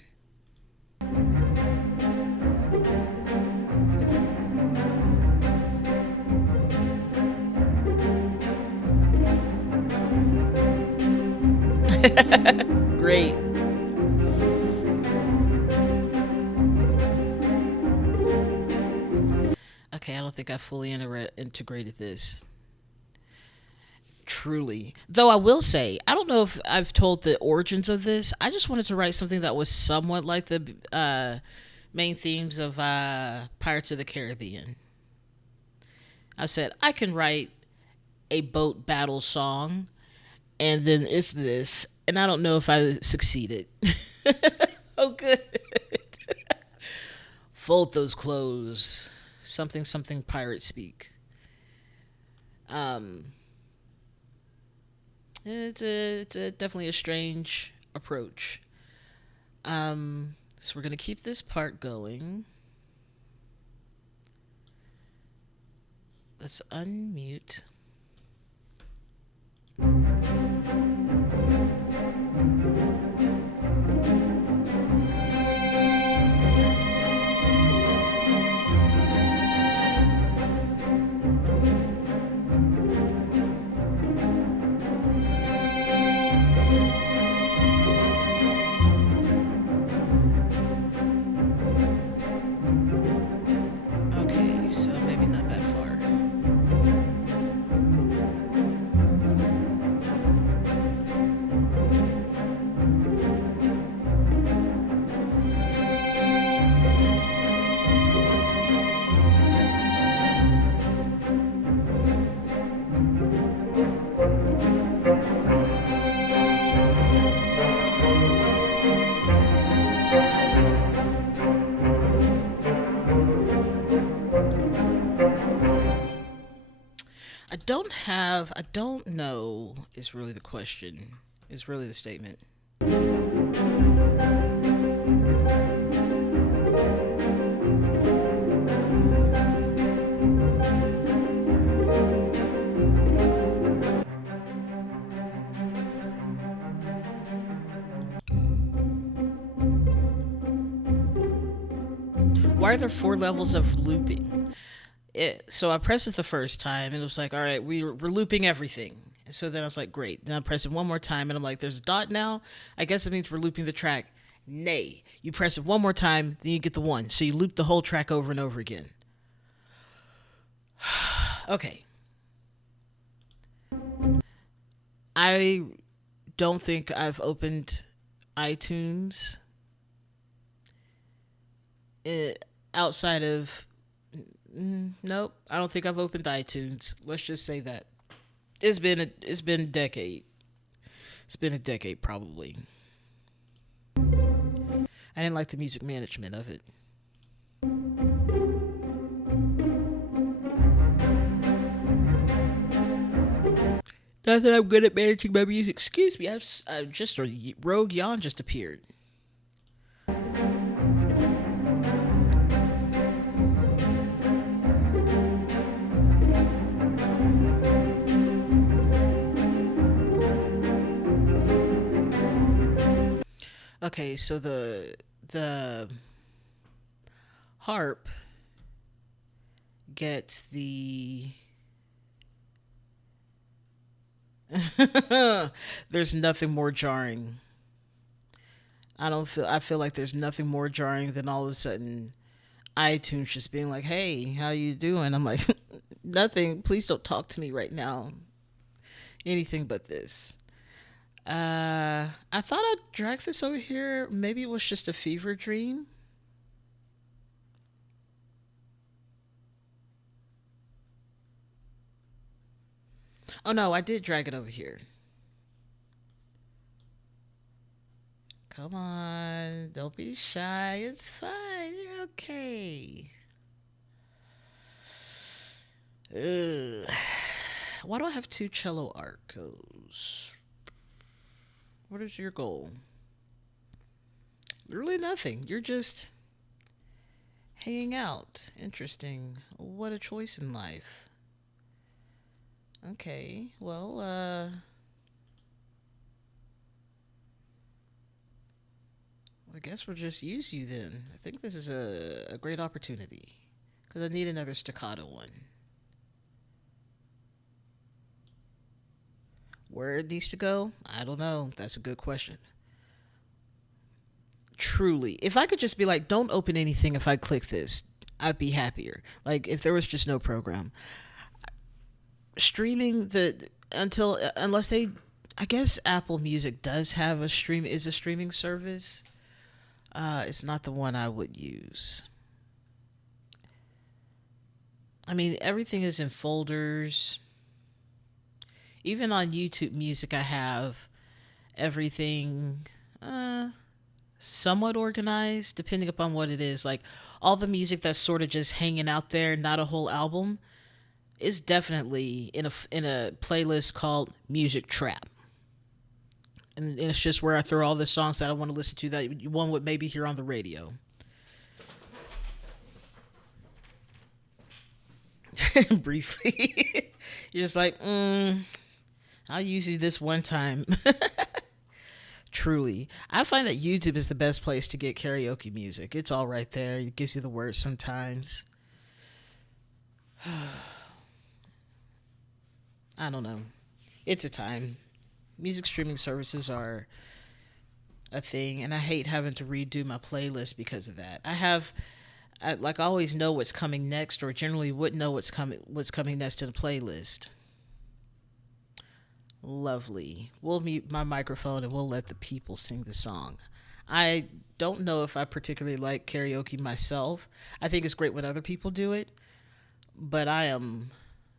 Great. Okay, I don't think I fully integrated this. Truly. Though I will say, I don't know if I've told the origins of this. I just wanted to write something that was somewhat like the main themes of Pirates of the Caribbean. I said, I can write a boat battle song, and then it's this. And I don't know if I succeeded. Oh, good. Fold those clothes. Something, something pirate speak. Um, it's definitely a strange approach. So we're gonna keep this part going. Let's unmute. Okay, so maybe not that far. I don't know is really the question, is really the statement. Why are there 4 levels of looping? So I pressed it the first time and it was like, all right, we're looping everything. So then I was like, great. Then I press it one more time and I'm like, there's a dot now. I guess it means we're looping the track. Nay. You press it one more time, then you get the one. So you loop the whole track over and over again. Okay. I don't think I've opened iTunes uh, outside of. Nope, I don't think I've opened iTunes. Let's just say that it's been a decade. It's been a decade probably. I didn't like the music management of it. Not that I'm good at managing my music. Excuse me, I've just a rogue yawn just appeared. Okay, so the harp gets the. There's nothing more jarring. I feel like there's nothing more jarring than all of a sudden iTunes just being like, "Hey, how you doing?" I'm like, "Nothing. Please don't talk to me right now. Anything but this." I thought I'd drag this over here. Maybe it was just a fever dream. Oh no, I did drag it over here. Come on, don't be shy. It's fine. You're okay. Ugh. Why do I have two cello arcos? What is your goal? Really nothing. You're just hanging out. Interesting. What a choice in life. Okay. Well, I guess we'll just use you then. I think this is a great opportunity. Because I need another staccato one. Where it needs to go? I don't know. That's a good question. Truly. If I could just be like, don't open anything if I click this, I'd be happier. Like, if there was just no program. Streaming the. Until. Unless they. I guess Apple Music does have is a streaming service. It's not the one I would use. I mean, everything is in folders. Even on YouTube Music, I have everything somewhat organized, depending upon what it is. Like all the music that's sort of just hanging out there, not a whole album, is definitely in a playlist called Music Trap. And it's just where I throw all the songs that I want to listen to that one would maybe hear on the radio. Briefly, you're just like, I'll use you this one time. Truly, I find that YouTube is the best place to get karaoke music. It's all right there. It gives you the words sometimes. I don't know. It's a time. Music streaming services are a thing, and I hate having to redo my playlist because of that. I always know what's coming next, or generally would know what's coming next to the playlist. Lovely. We'll mute my microphone and we'll let the people sing the song. I don't know if I particularly like karaoke myself. I think it's great when other people do it, but I am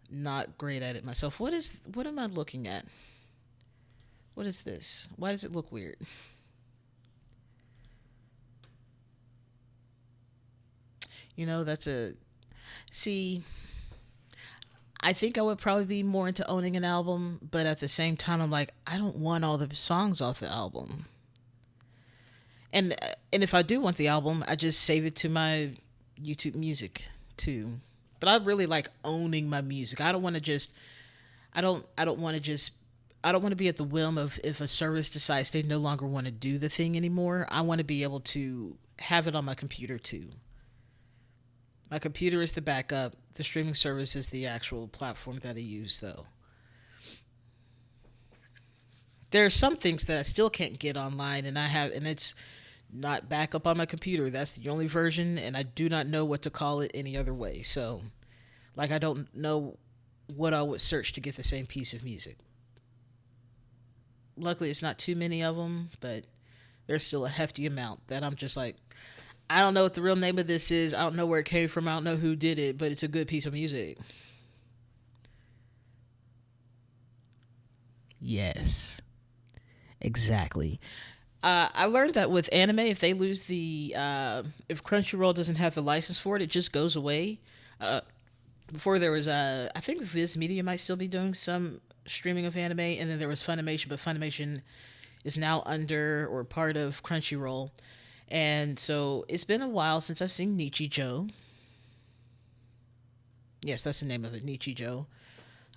not great at it myself. What am I looking at? What is this? Why does it look weird? That's a see. I think I would probably be more into owning an album, but at the same time, I'm like, I don't want all the songs off the album. And if I do want the album, I just save it to my YouTube Music too. But I really like owning my music. I don't want to just. I don't want to just. I don't want to be at the whim of if a service decides they no longer want to do the thing anymore. I want to be able to have it on my computer too. My computer is the backup. The streaming service is the actual platform that I use, though. There are some things that I still can't get online, and it's not back up on my computer. That's the only version, and I do not know what to call it any other way. So, like, I don't know what I would search to get the same piece of music. Luckily, it's not too many of them, but there's still a hefty amount that I'm just like, I don't know what the real name of this is. I don't know where it came from. I don't know who did it, but it's a good piece of music. Yes, exactly. I learned that with anime, if they lose if Crunchyroll doesn't have the license for it, it just goes away. Uh, Before there was I think Viz Media might still be doing some streaming of anime, and then there was Funimation, but Funimation is now under or part of Crunchyroll, and so it's been a while since I've seen Nichijou. Yes, that's the name of it, Nichijou.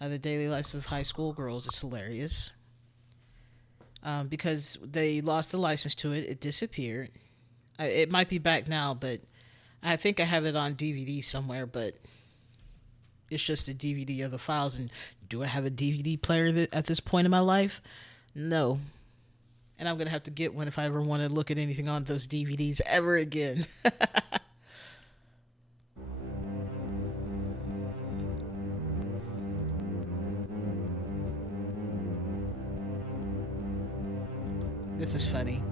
The Daily Lives of High School Girls. It's hilarious. Because they lost the license to it, it disappeared. It might be back now, but I think I have it on DVD somewhere. But it's just a DVD of the files. And do I have a DVD player at this point in my life? No. And I'm gonna have to get one if I ever want to look at anything on those DVDs ever again. This is funny.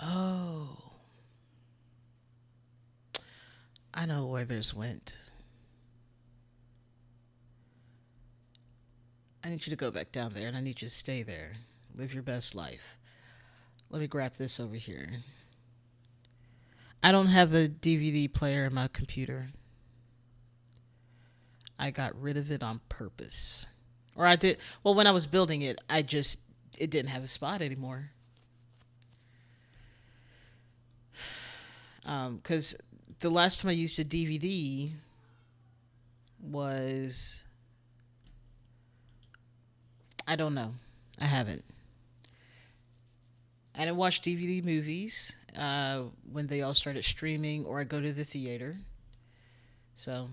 Oh, I know where this went. I need you to go back down there, and I need you to stay there. Live your best life. Let me grab this over here. I don't have a DVD player in my computer. I got rid of it on purpose. Or I did. Well, when I was building it, it didn't have a spot anymore. Because the last time I used a DVD was, I don't know. I haven't. I didn't watch DVD movies when they all started streaming, or I go to the theater. So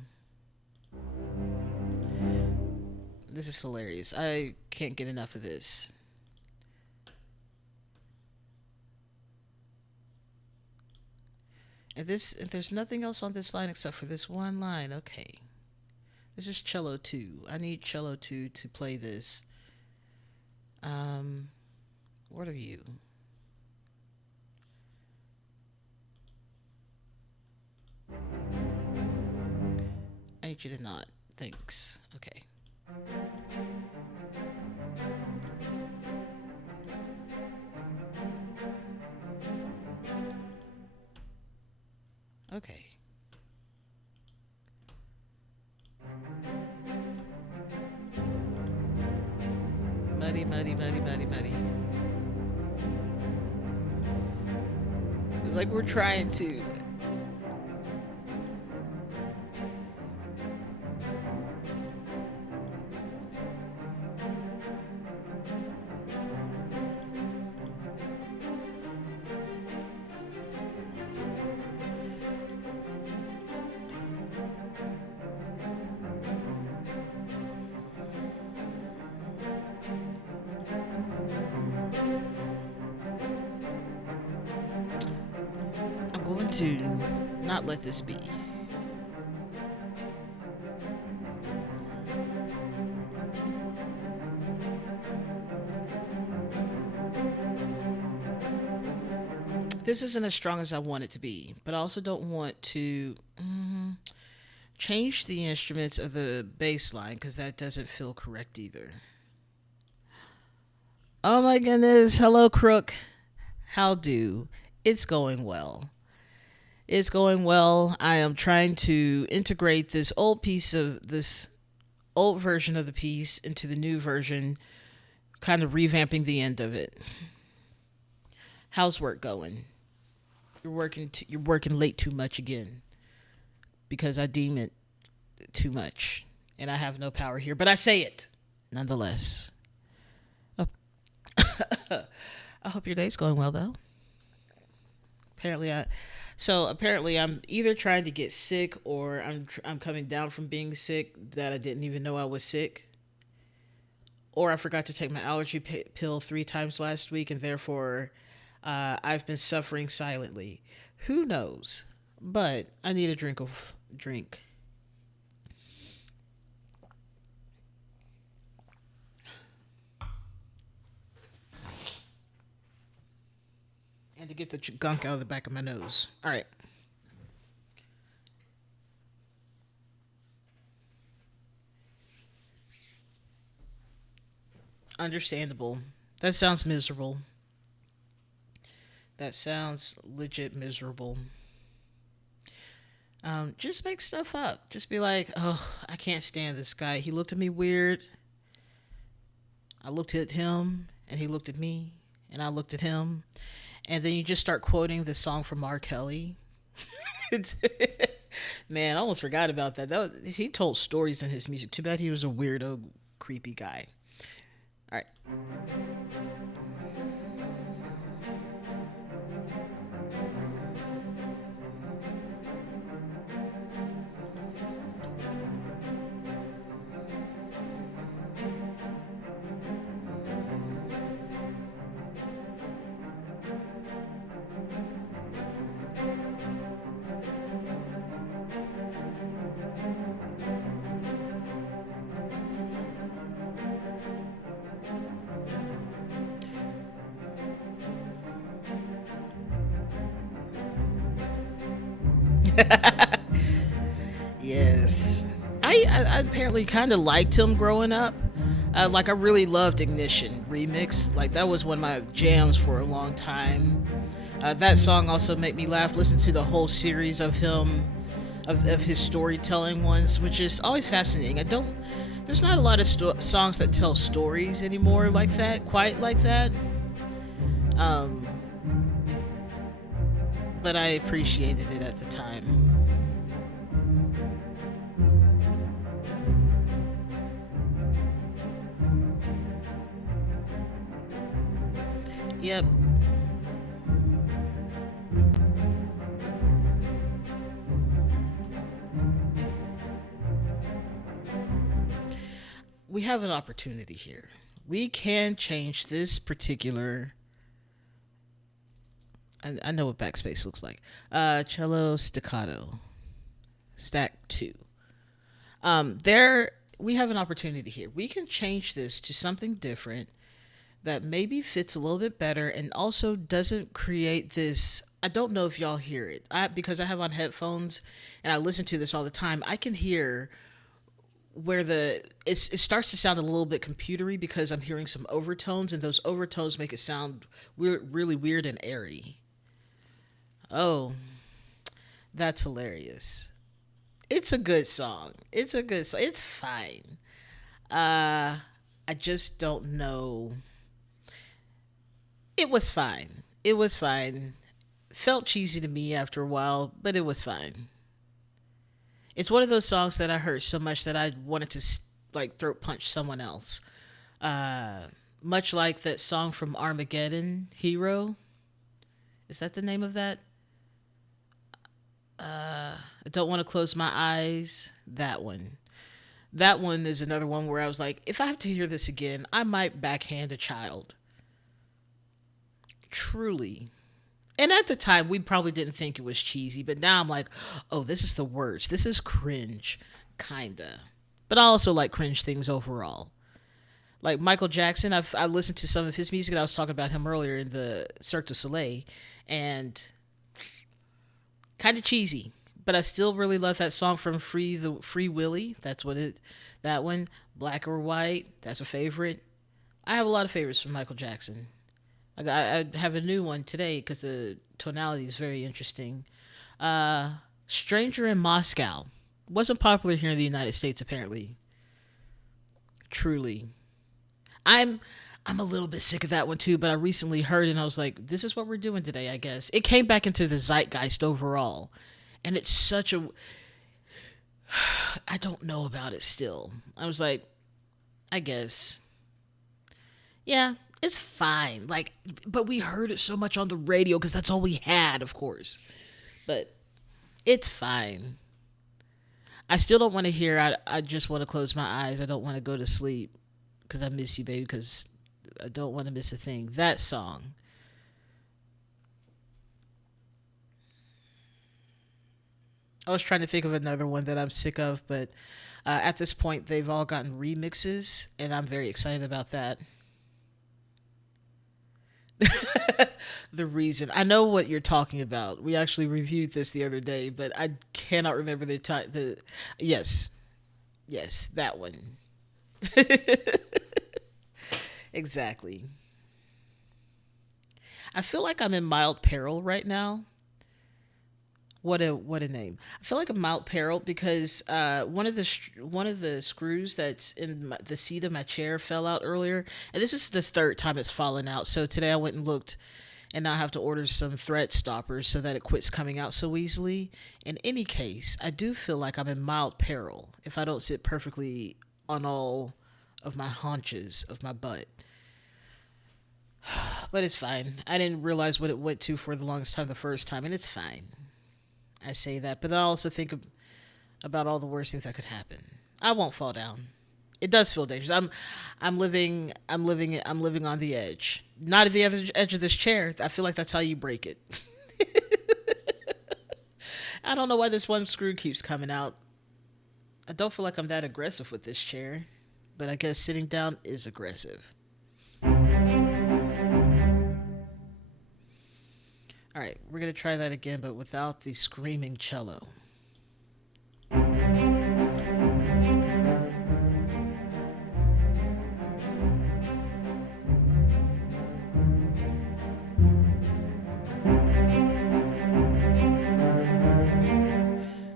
this is hilarious. I can't get enough of this. And there's nothing else on this line except for this one line. Okay. This is Cello 2. I need Cello 2 to play this. Um, what are you? I need you to not. Thanks. Okay. Okay. Muddy, muddy, muddy, muddy, muddy. It's like we're trying to. I'm going to not let this be. This isn't as strong as I want it to be, but I also don't want to change the instruments of the bass line because that doesn't feel correct either. Oh my goodness. Hello, Crook. How do? It's going well. It's going well. I am trying to integrate this old version of the piece into the new version, kind of revamping the end of it. How's work going? You're working late too much again because I deem it too much. and I have no power here, but I say it nonetheless. Oh, I hope your day's going well, though. Apparently, apparently I'm either trying to get sick or I'm coming down from being sick that I didn't even know I was sick, or I forgot to take my allergy pill 3 times last week, and therefore I've been suffering silently. Who knows? But I need a drink. And to get the gunk out of the back of my nose. All right. Understandable. That sounds miserable. That sounds legit miserable. Just make stuff up. Just be like, oh, I can't stand this guy. He looked at me weird. I looked at him, and he looked at me, and I looked at him. And then you just start quoting the song from R. Kelly. Man, I almost forgot about that. He told stories in his music. Too bad he was a weirdo, creepy guy. All right. Yes. I apparently kind of liked him growing up. Like, I really loved Ignition Remix. Like, that was one of my jams for a long time. That song also made me laugh. Listen to the whole series of him, of his storytelling ones, which is always fascinating. There's not a lot of songs that tell stories anymore like that, quite like that. Um, but I appreciated it at the time. Yep. We have an opportunity here. We can change this particular. I know what backspace looks like. Cello staccato, stack two. There we have an opportunity here. We can change this to something different that maybe fits a little bit better and also doesn't create this. I don't know if y'all hear it. Because I have on headphones and I listen to this all the time. I can hear where it starts to sound a little bit computery because I'm hearing some overtones, and those overtones make it sound weird, really weird and airy. Oh, that's hilarious. It's a good song. It's a good song. It's fine. I just don't know. It was fine. It was fine. Felt cheesy to me after a while, but it was fine. It's one of those songs that I heard so much that I wanted to like throat punch someone else. Uh, Much like that song from Armageddon, Hero. Is that the name of that? I don't want to close my eyes. That one. That one is another one where I was like, if I have to hear this again, I might backhand a child. Truly. And at the time, we probably didn't think it was cheesy, but now I'm like, oh, this is the worst. This is cringe, kinda. But I also like cringe things overall. Like Michael Jackson, I listened to some of his music, and I was talking about him earlier in the Cirque du Soleil, and kind of cheesy. But I still really love that song from Free Willy. That's what it. That one, Black or White. That's a favorite. I have a lot of favorites from Michael Jackson. I have a new one today because the tonality is very interesting. Stranger in Moscow wasn't popular here in the United States apparently. Truly, I'm I'm a little bit sick of that one too. But I recently heard it and I was like, this is what we're doing today. I guess it came back into the zeitgeist overall, and it's such a I don't know about it still. I was like, I guess. Yeah, it's fine. Like, but we heard it so much on the radio because that's all we had, of course. But it's fine. I still don't want to hear. I just want to close my eyes. I don't want to go to sleep because I miss you, baby. Because I don't want to miss a thing. That song. I was trying to think of another one that I'm sick of, but at this point, they've all gotten remixes, and I'm very excited about that. The reason I know what you're talking about. We actually reviewed this the other day, but I cannot remember the time. The yes, yes, that one. Exactly. I feel like I'm in mild peril right now. What a name! I feel like a mild peril because one of the screws that's in the seat of my chair fell out earlier, and this is the third time it's fallen out. So today I went and looked, and now I have to order some thread stoppers so that it quits coming out so easily. In any case, I do feel like I'm in mild peril if I don't sit perfectly on all of my haunches of my butt. But it's fine. I didn't realize what it went to for the longest time the first time, and it's fine. I say that, but I also think about all the worst things that could happen. I won't fall down. It does feel dangerous. I'm living on the edge. Not at the other edge of this chair. I feel like that's how you break it. I don't know why this one screw keeps coming out. I don't feel like I'm that aggressive with this chair, but I guess sitting down is aggressive. All right, we're gonna try that again, but without the screaming cello.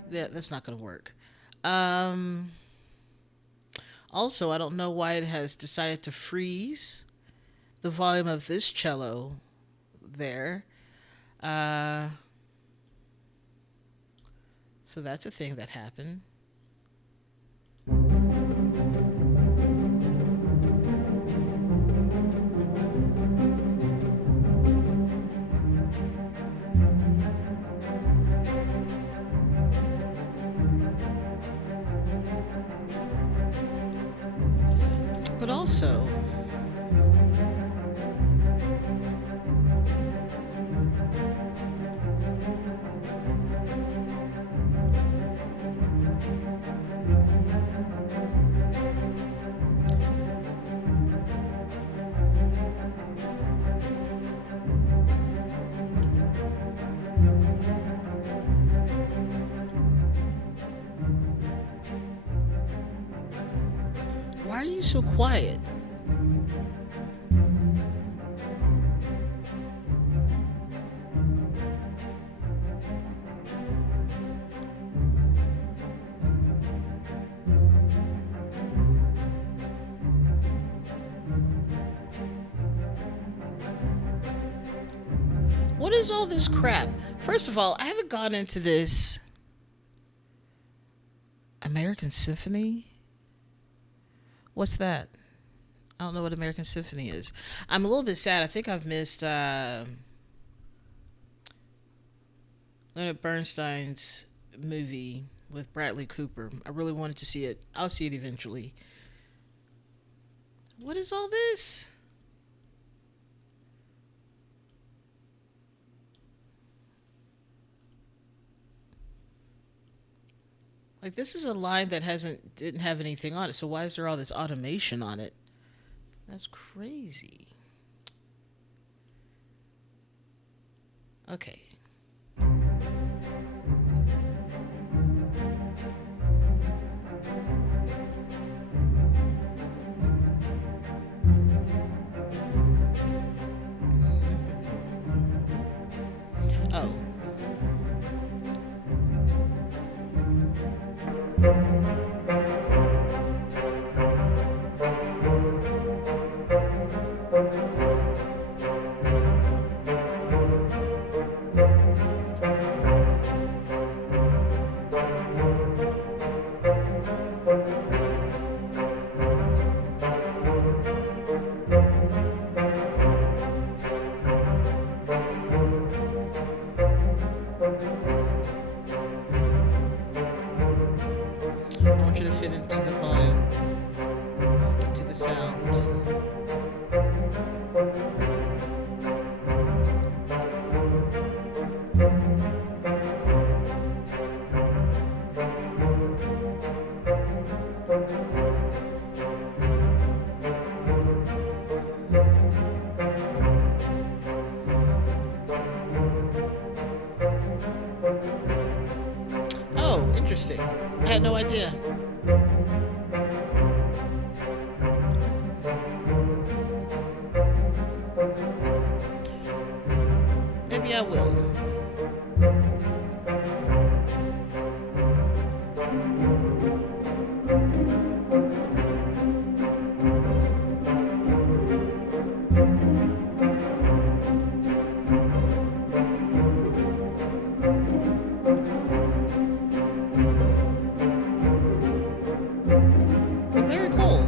Yeah, that's not gonna work. Um. Also, I don't know why it has decided to freeze the volume of this cello there. Uh. So that's a thing that happened. But also, why are you so quiet? What is all this crap? First of all, I haven't gone into this American Symphony. What's that? I don't know what American Symphony is. I'm a little bit sad. I think I've missed Leonard Bernstein's movie with Bradley Cooper. I really wanted to see it. I'll see it eventually. What is all this? Like this is a line that hasn't didn't have anything on it. So why is there all this automation on it? That's crazy. Okay. Oh. Interesting. I had no idea. Maybe I will. Well, very cool.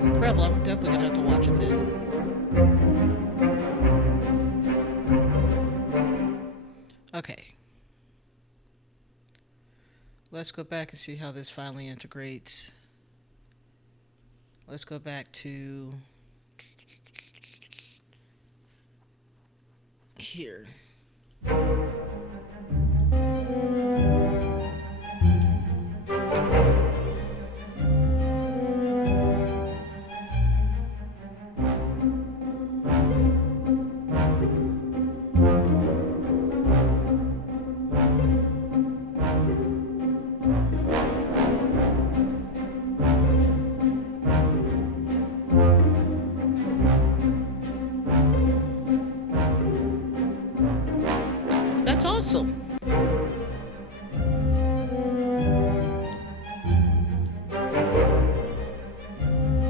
Incredible. I'm definitely gonna have to watch it then. Okay. Let's go back and see how this finally integrates. Let's go back to here. That's awesome.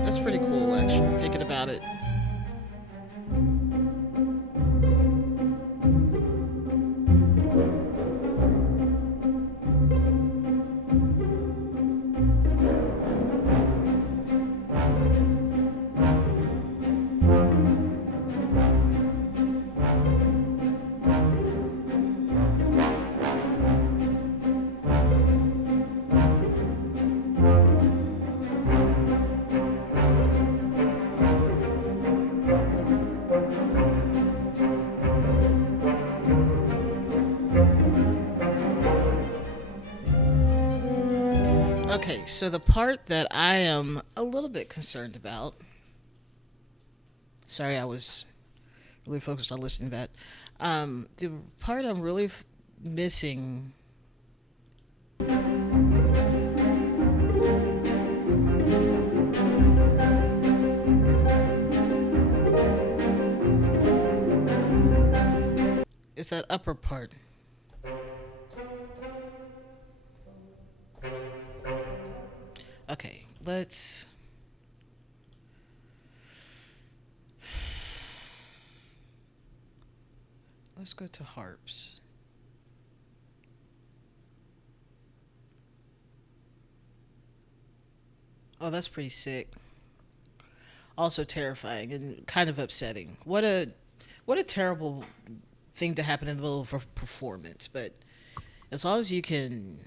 That's pretty cool, actually, thinking about it. Okay, so the part that I am a little bit concerned about. Sorry, I was really focused on listening to that. The part I'm really missing is that upper part. Okay, let's go to harps. Oh, that's pretty sick. Also terrifying and kind of upsetting. What a terrible thing to happen in the middle of a performance, but as long as you can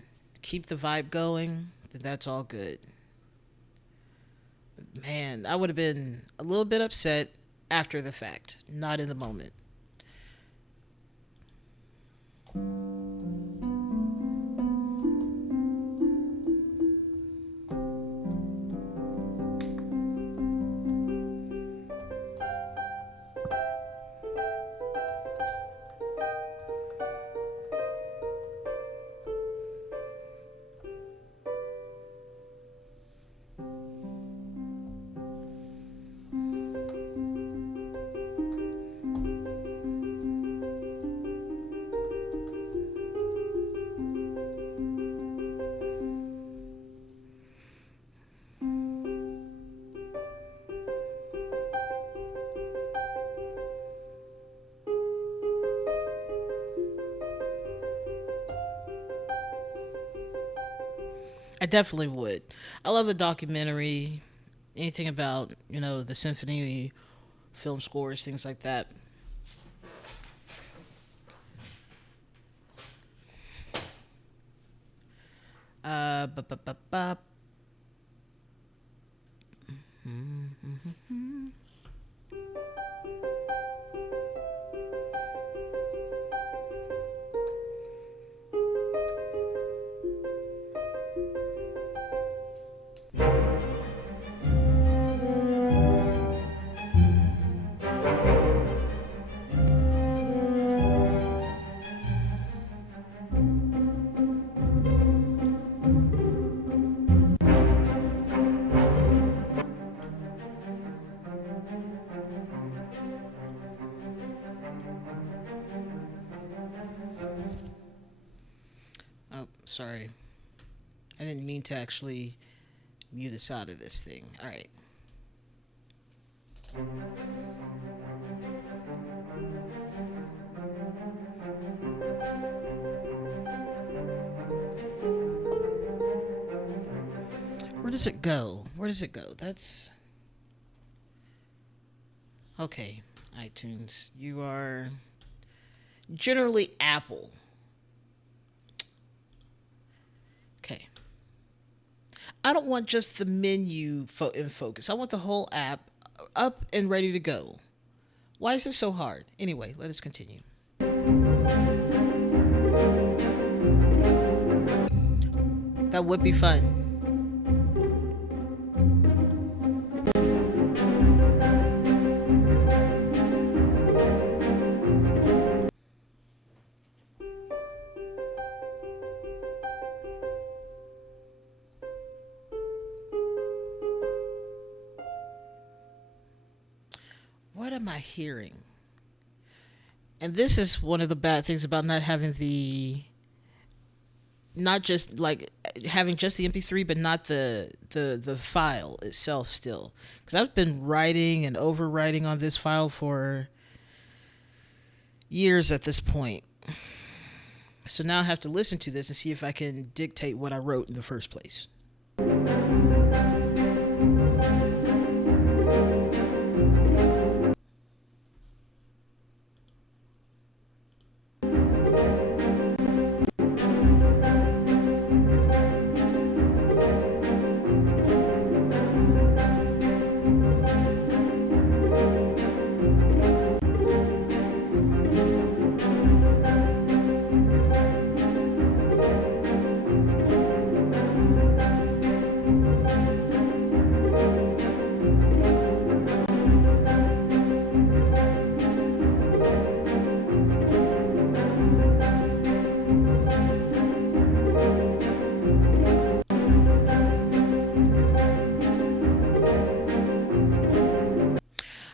keep the vibe going, then that's all good. But man, I would have been a little bit upset after the fact, not in the moment. I definitely would. I love a documentary, anything about, the symphony, film scores, things like that. Bu- bu- bu- bu- Sorry. I didn't mean to actually mute us out of this thing. All right. Where does it go? Where does it go? That's okay. iTunes. You are generally Apple. Okay. I don't want just the menu in focus. I want the whole app up and ready to go. Why is it so hard? Anyway, let us continue. That would be fun. What am I hearing? And this is one of the bad things about not having not just like having just the MP3, but not the file itself still. Because I've been writing and overwriting on this file for years at this point. So now I have to listen to this and see if I can dictate what I wrote in the first place.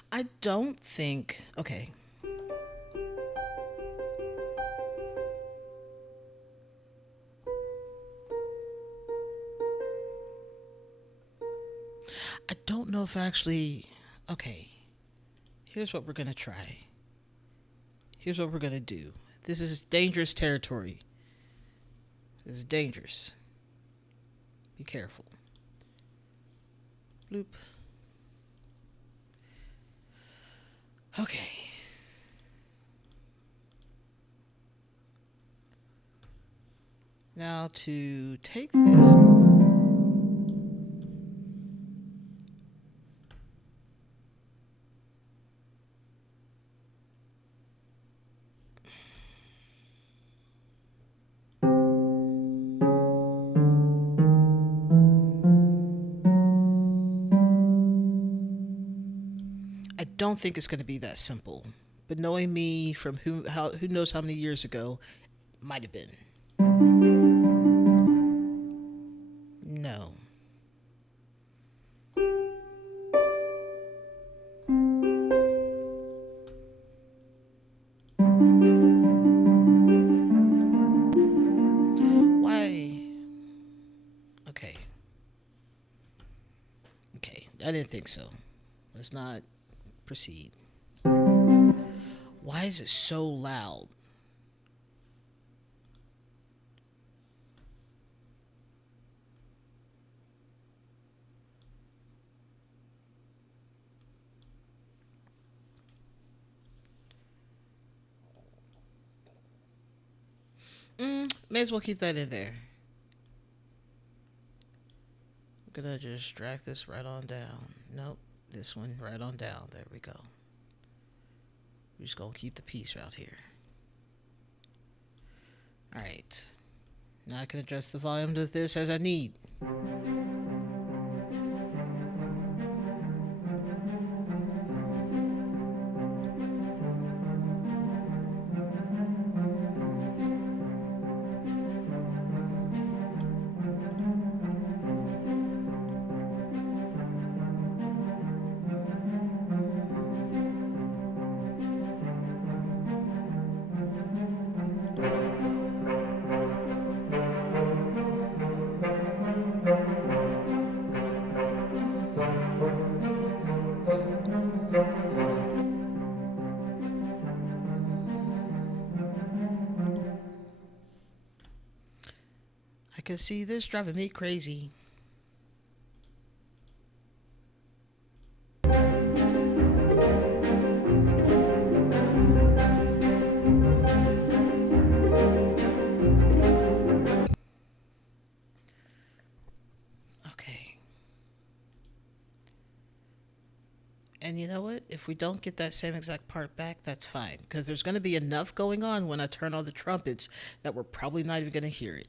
I don't think. Okay. I don't know if actually. Okay. Here's what we're going to try. Here's what we're going to do. This is dangerous territory. This is dangerous. Be careful. Bloop. Okay. Now to take this. I don't think it's going to be that simple. But knowing me from who knows how many years ago, might have been. No. Why? Okay. Okay. I didn't think so. Let's not proceed. Why is it so loud? May as well keep that in there. I'm gonna just drag this right on down. Nope, this one right on down. There we go. We're just gonna keep the piece right here. Alright. Now I can adjust the volume of this as I need. can see this driving me crazy. Okay. And you know what? If we don't get that same exact part back, that's fine. Because there's going to be enough going on when I turn on the trumpets that we're probably not even going to hear it.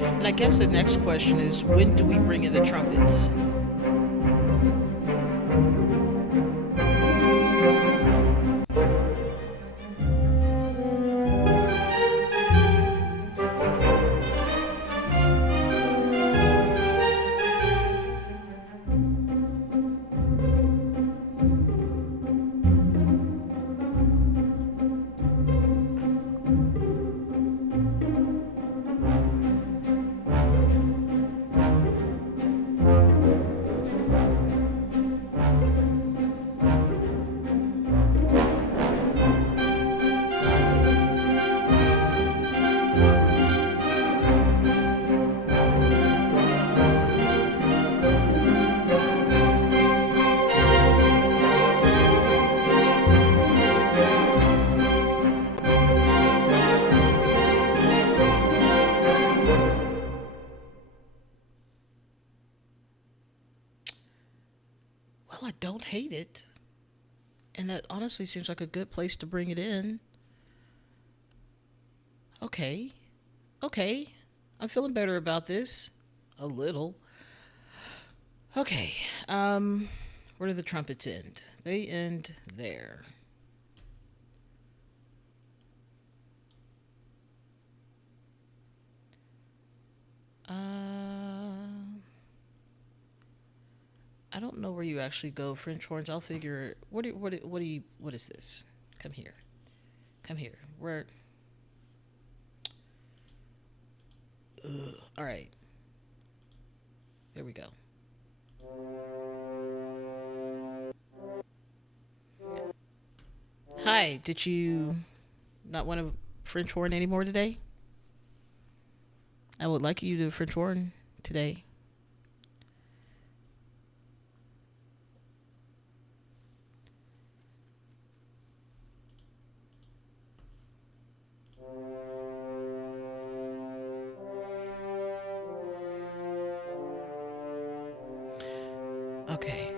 And I guess the next question is, when do we bring in the trumpets? Well, I don't hate it. And that honestly seems like a good place to bring it in. Okay. Okay. I'm feeling better about this. A little. Okay. Where do the trumpets end? They end there. I don't know where you actually go, French horns. I'll figure. What is this? Come here. Come here. Where? All right. There we go. Hi. Did you not want a French horn anymore today? I would like you to French horn today. Okay.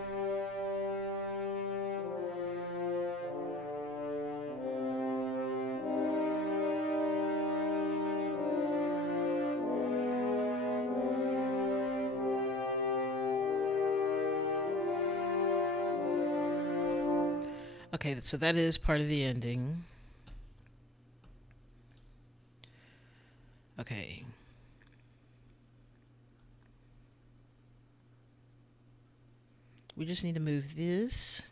Okay, so that is part of the ending. Okay. We just need to move this,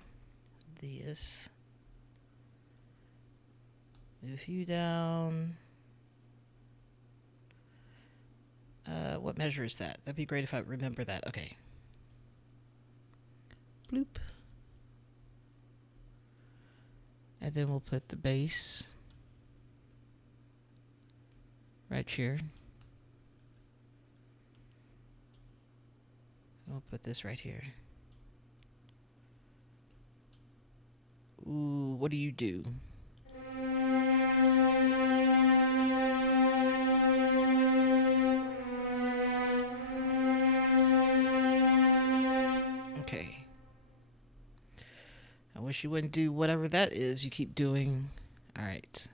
move you down. What measure is that? That'd be great if I remember that. Okay. Bloop. And then we'll put the bass right here. We'll put this right here. Ooh, what do you do? Okay. I wish you wouldn't do whatever that is you keep doing. All right.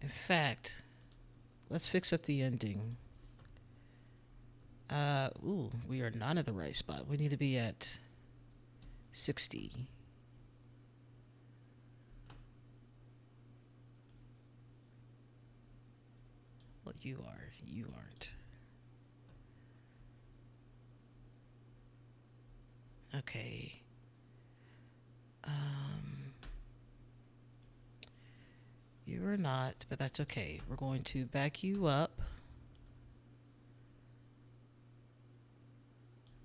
In fact, let's fix up the ending. Ooh, we are not in the right spot. We need to be at 60. Well, you are. You aren't. Okay. You are not, but that's okay. We're going to back you up.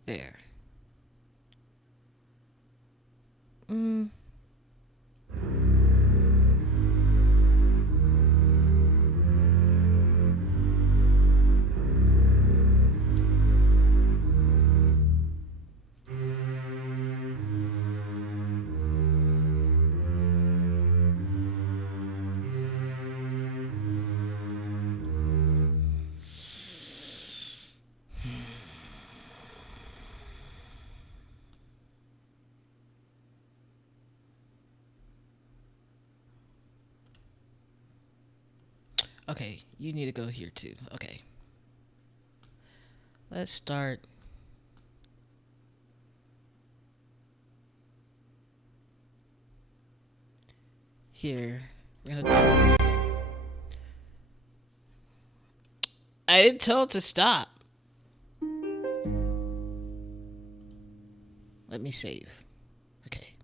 There. Mm. Okay, you need to go here too. Okay. Let's start here. I didn't tell it to stop. Let me save. Okay.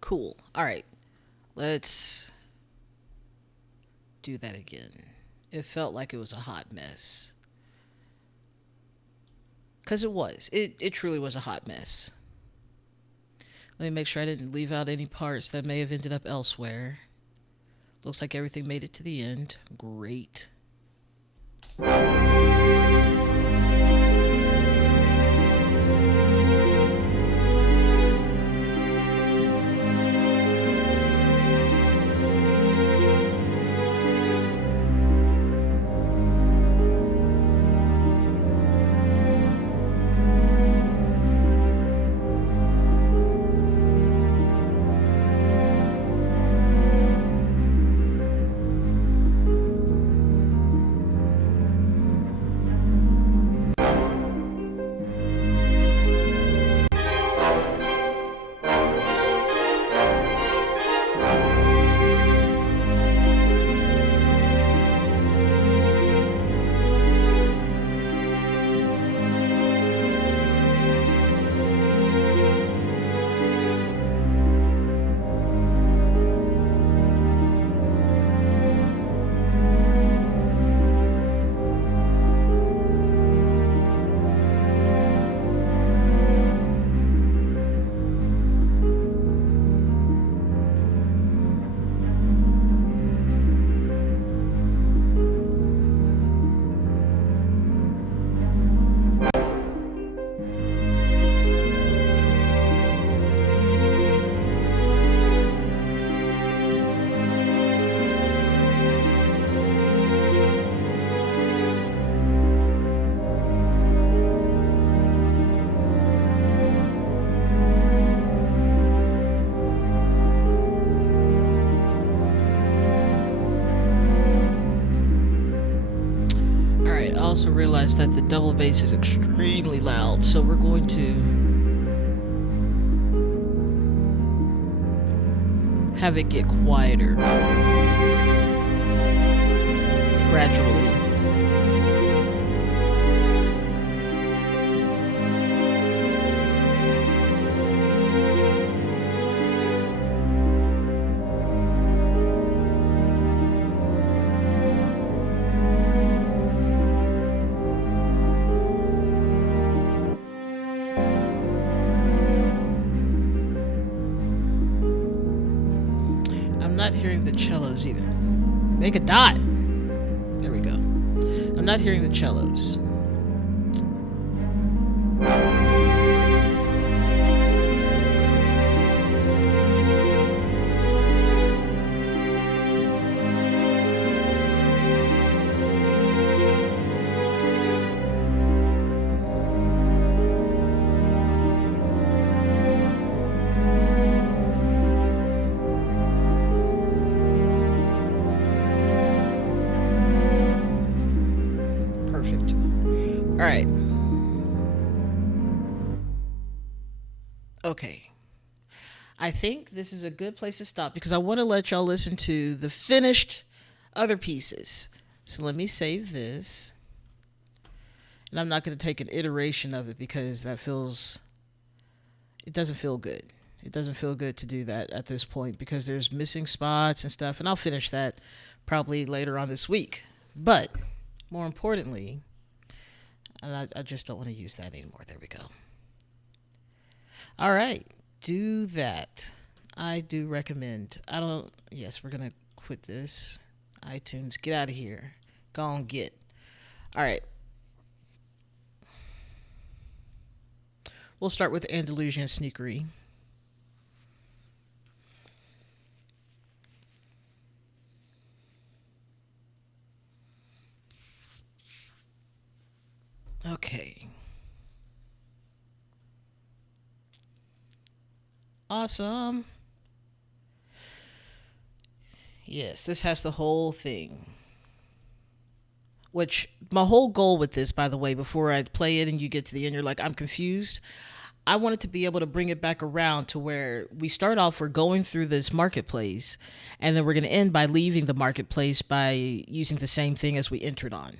Cool. All right. Let's do that again. It felt like it was a hot mess. Because it was. It truly was a hot mess. Let me make sure I didn't leave out any parts that may have ended up elsewhere. Looks like everything made it to the end. Great. Also realize that the double bass is extremely loud, so we're going to have it get quieter gradually. not hearing the cellos either. Make a dot. There we go. I'm not hearing the cellos. Perfect. All right. Okay. I think this is a good place to stop because I want to let y'all listen to the finished other pieces. So let me save this. And I'm not going to take an iteration of it because it doesn't feel good. It doesn't feel good to do that at this point because there's missing spots and stuff. And I'll finish that probably later on this week. But more importantly, I just don't want to use that anymore. There we go. All right. Do that. I do recommend. Yes, we're going to quit this. iTunes, get out of here. Go on, get. All right. We'll start with Andalusian Sneakery. Okay. Awesome. Yes, this has the whole thing. Which, my whole goal with this, by the way, before I play it and you get to the end, you're like, I'm confused. I wanted to be able to bring it back around to where we start off, we're going through this marketplace, and then we're going to end by leaving the marketplace by using the same thing as we entered on.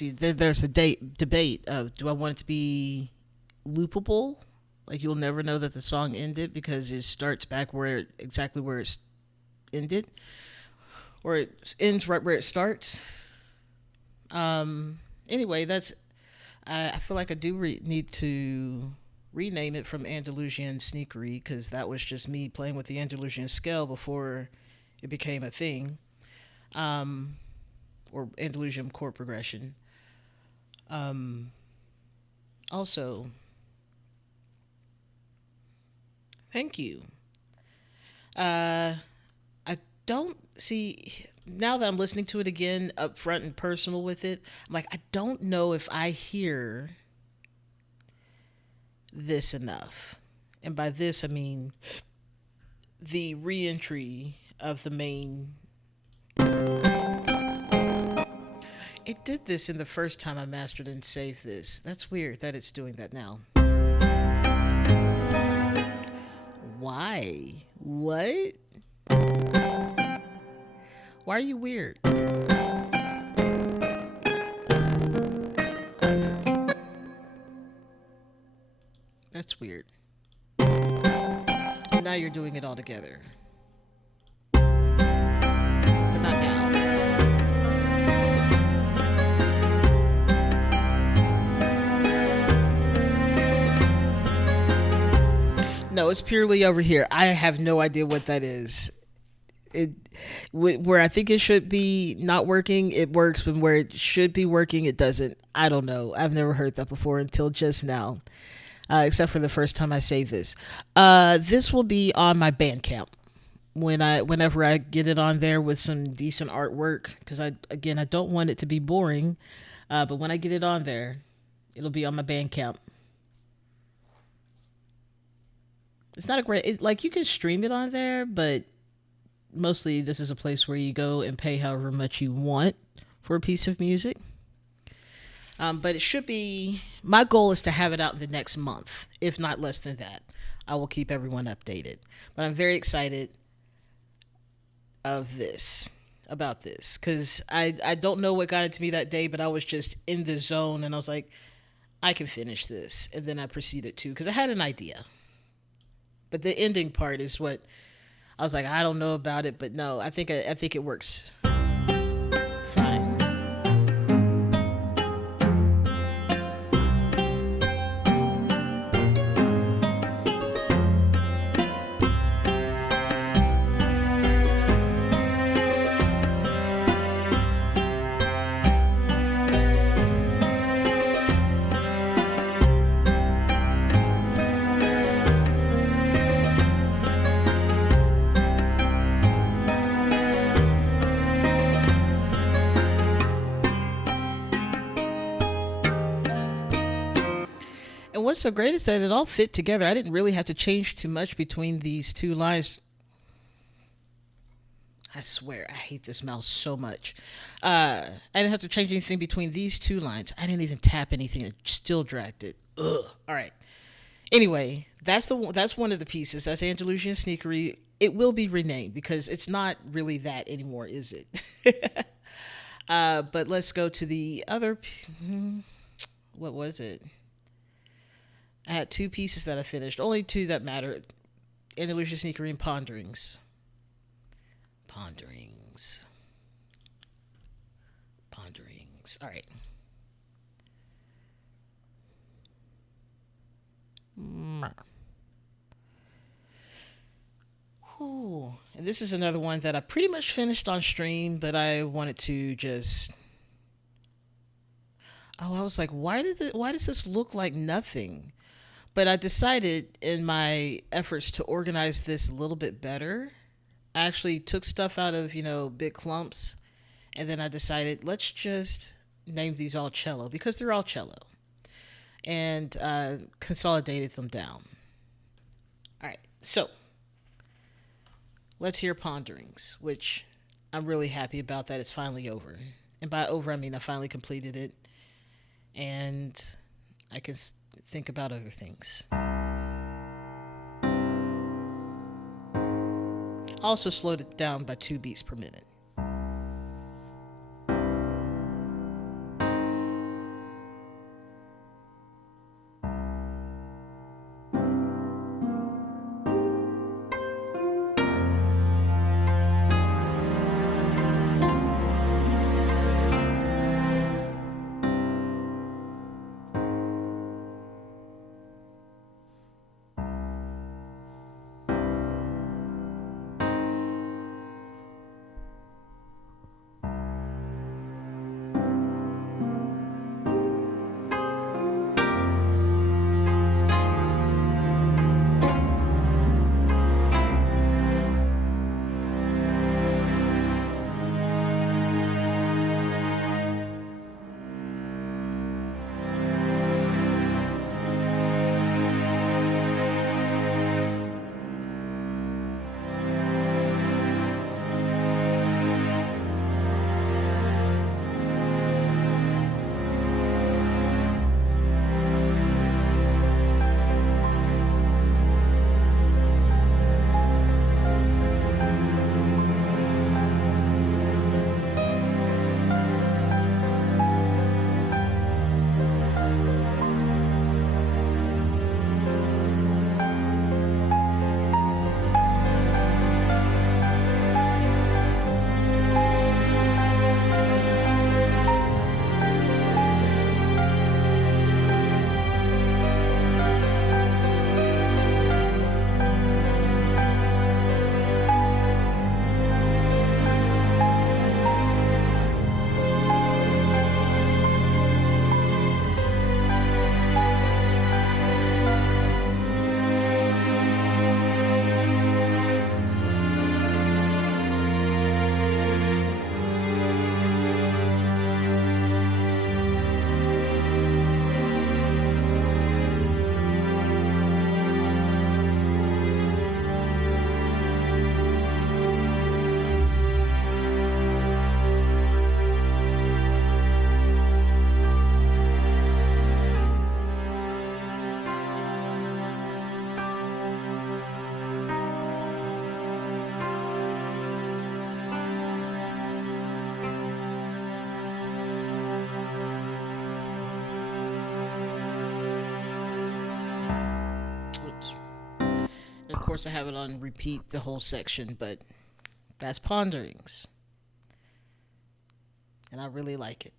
See, there's a debate of, do I want it to be loopable? Like you'll never know that the song ended because it starts back exactly where it's ended, or it ends right where it starts. Anyway, that's I feel like I do need to rename it from Andalusian Sneakery because that was just me playing with the Andalusian scale before it became a thing, um, or Andalusian chord progression. Um, Also, thank you. Uh, I don't see now that I'm listening to it again, up front and personal with it. I'm like, I don't know if I hear this enough, and by this I mean the reentry of the main. It did this in the first time I mastered and saved this. That's weird that it's doing that now. Why? What? Why are you weird? That's weird. And now you're doing it all together. But not now. No, it's purely over here. I have no idea what that is. It where I think it should be not working, it works, but where it should be working, it doesn't. I don't know. I've never heard that before until just now, except for the first time I saved this. This will be on my Bandcamp whenever I get it on there with some decent artwork, because I don't want it to be boring. But when I get it on there, it'll be on my Bandcamp. It's not a great like you can stream it on there, but mostly this is a place where you go and pay however much you want for a piece of music. But it should be. My goal is to have it out in the next month, if not less than that. I will keep everyone updated. But I'm very excited of this about this because I don't know what got into me that day, but I was just in the zone and I was like, I can finish this, and then I proceeded to because I had an idea, but the ending part is what I was like. I don't know about it, but no, I think it works fine. And what's so great is that it all fit together. I didn't really have to change too much between these two lines. I swear, I hate this mouse so much. I didn't have to change anything between these two lines. I didn't even tap anything. It still dragged it. Ugh. All right. Anyway, that's one of the pieces. That's Andalusian Sneakery. It will be renamed because it's not really that anymore, is it? But let's go to the other. What was it? I had two pieces that I finished. Only two that matter. Andalusian Sneakery and Ponderings. Ponderings. Ponderings. All right. Ooh. And this is another one that I pretty much finished on stream, but I wanted to just. Oh, I was like, why does this look like nothing? But I decided in my efforts to organize this a little bit better, I actually took stuff out of, big clumps. And then I decided, let's just name these all cello because they're all cello. And consolidated them down. All right. So let's hear Ponderings, which I'm really happy about that it's finally over. And by over, I mean I finally completed it. And I can think about other things. Also slowed it down by 2 beats per minute. course, I have it on repeat the whole section, but that's Ponderings, and I really like it.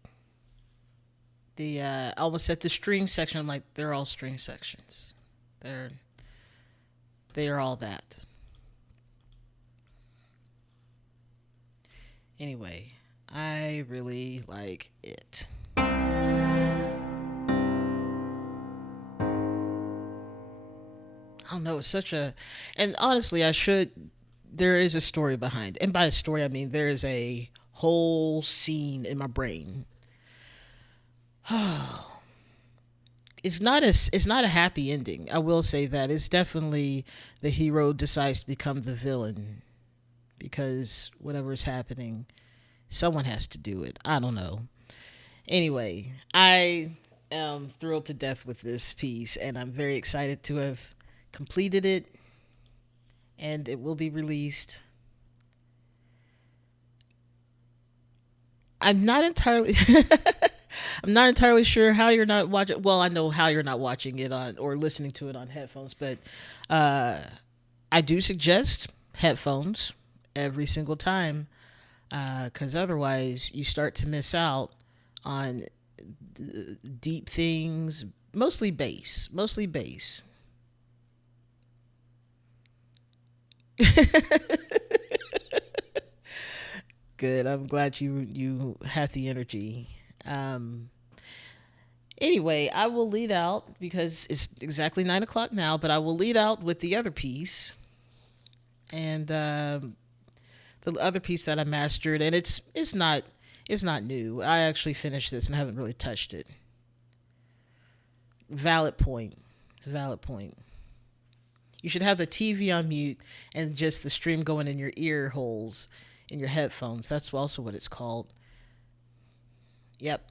I almost said the string section. I'm like, they're all string sections. They're they are all that. Anyway, I really like it. I don't know. It's such a, and honestly, I should. There is a story behind, and by a story, I mean there is a whole scene in my brain. It's not a happy ending. I will say that it's definitely the hero decides to become the villain because whatever is happening, someone has to do it. I don't know. Anyway, I am thrilled to death with this piece, and I'm very excited to have completed it, and it will be released. I'm not entirely. I'm not entirely sure how you're not watching. Well, I know how you're not watching it on or listening to it on headphones, but uh, I do suggest headphones every single time because otherwise you start to miss out on deep things, mostly bass, mostly bass. Good. I'm glad you have the energy. Um, Anyway, I will lead out because it's exactly 9 o'clock now. But I will lead out with the other piece, and the other piece that I mastered, and it's not new. I actually finished this and haven't really touched it. Valid point. Valid point. You should have the TV on mute and just the stream going in your ear holes in your headphones. That's also what it's called. Yep.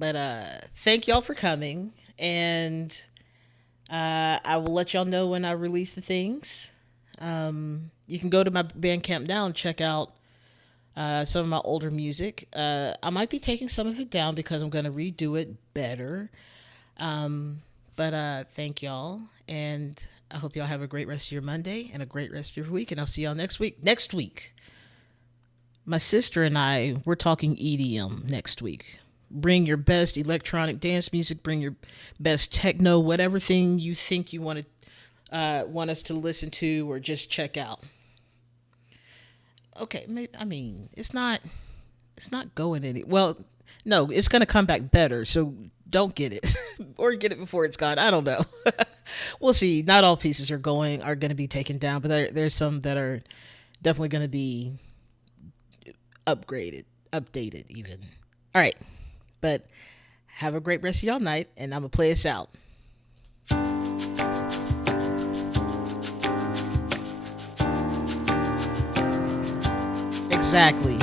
But thank y'all for coming, and I will let y'all know when I release the things. You can go to my Bandcamp now and check out some of my older music. I might be taking some of it down because I'm going to redo it better. But thank y'all, and I hope y'all have a great rest of your Monday and a great rest of your week, and I'll see y'all next week. Next week, my sister and we're talking EDM next week. Bring your best electronic dance music. Bring your best techno, whatever thing you think you want us to listen to or just check out. Okay, maybe, I mean it's not going any. Well, no, it's gonna come back better. So don't get it or get it before it's gone. I don't know. We'll see. Not all pieces are going to be taken down, but there's some that are definitely going to be upgraded, updated even. All right. But have a great rest of y'all night, and I'm going to play us out. Exactly.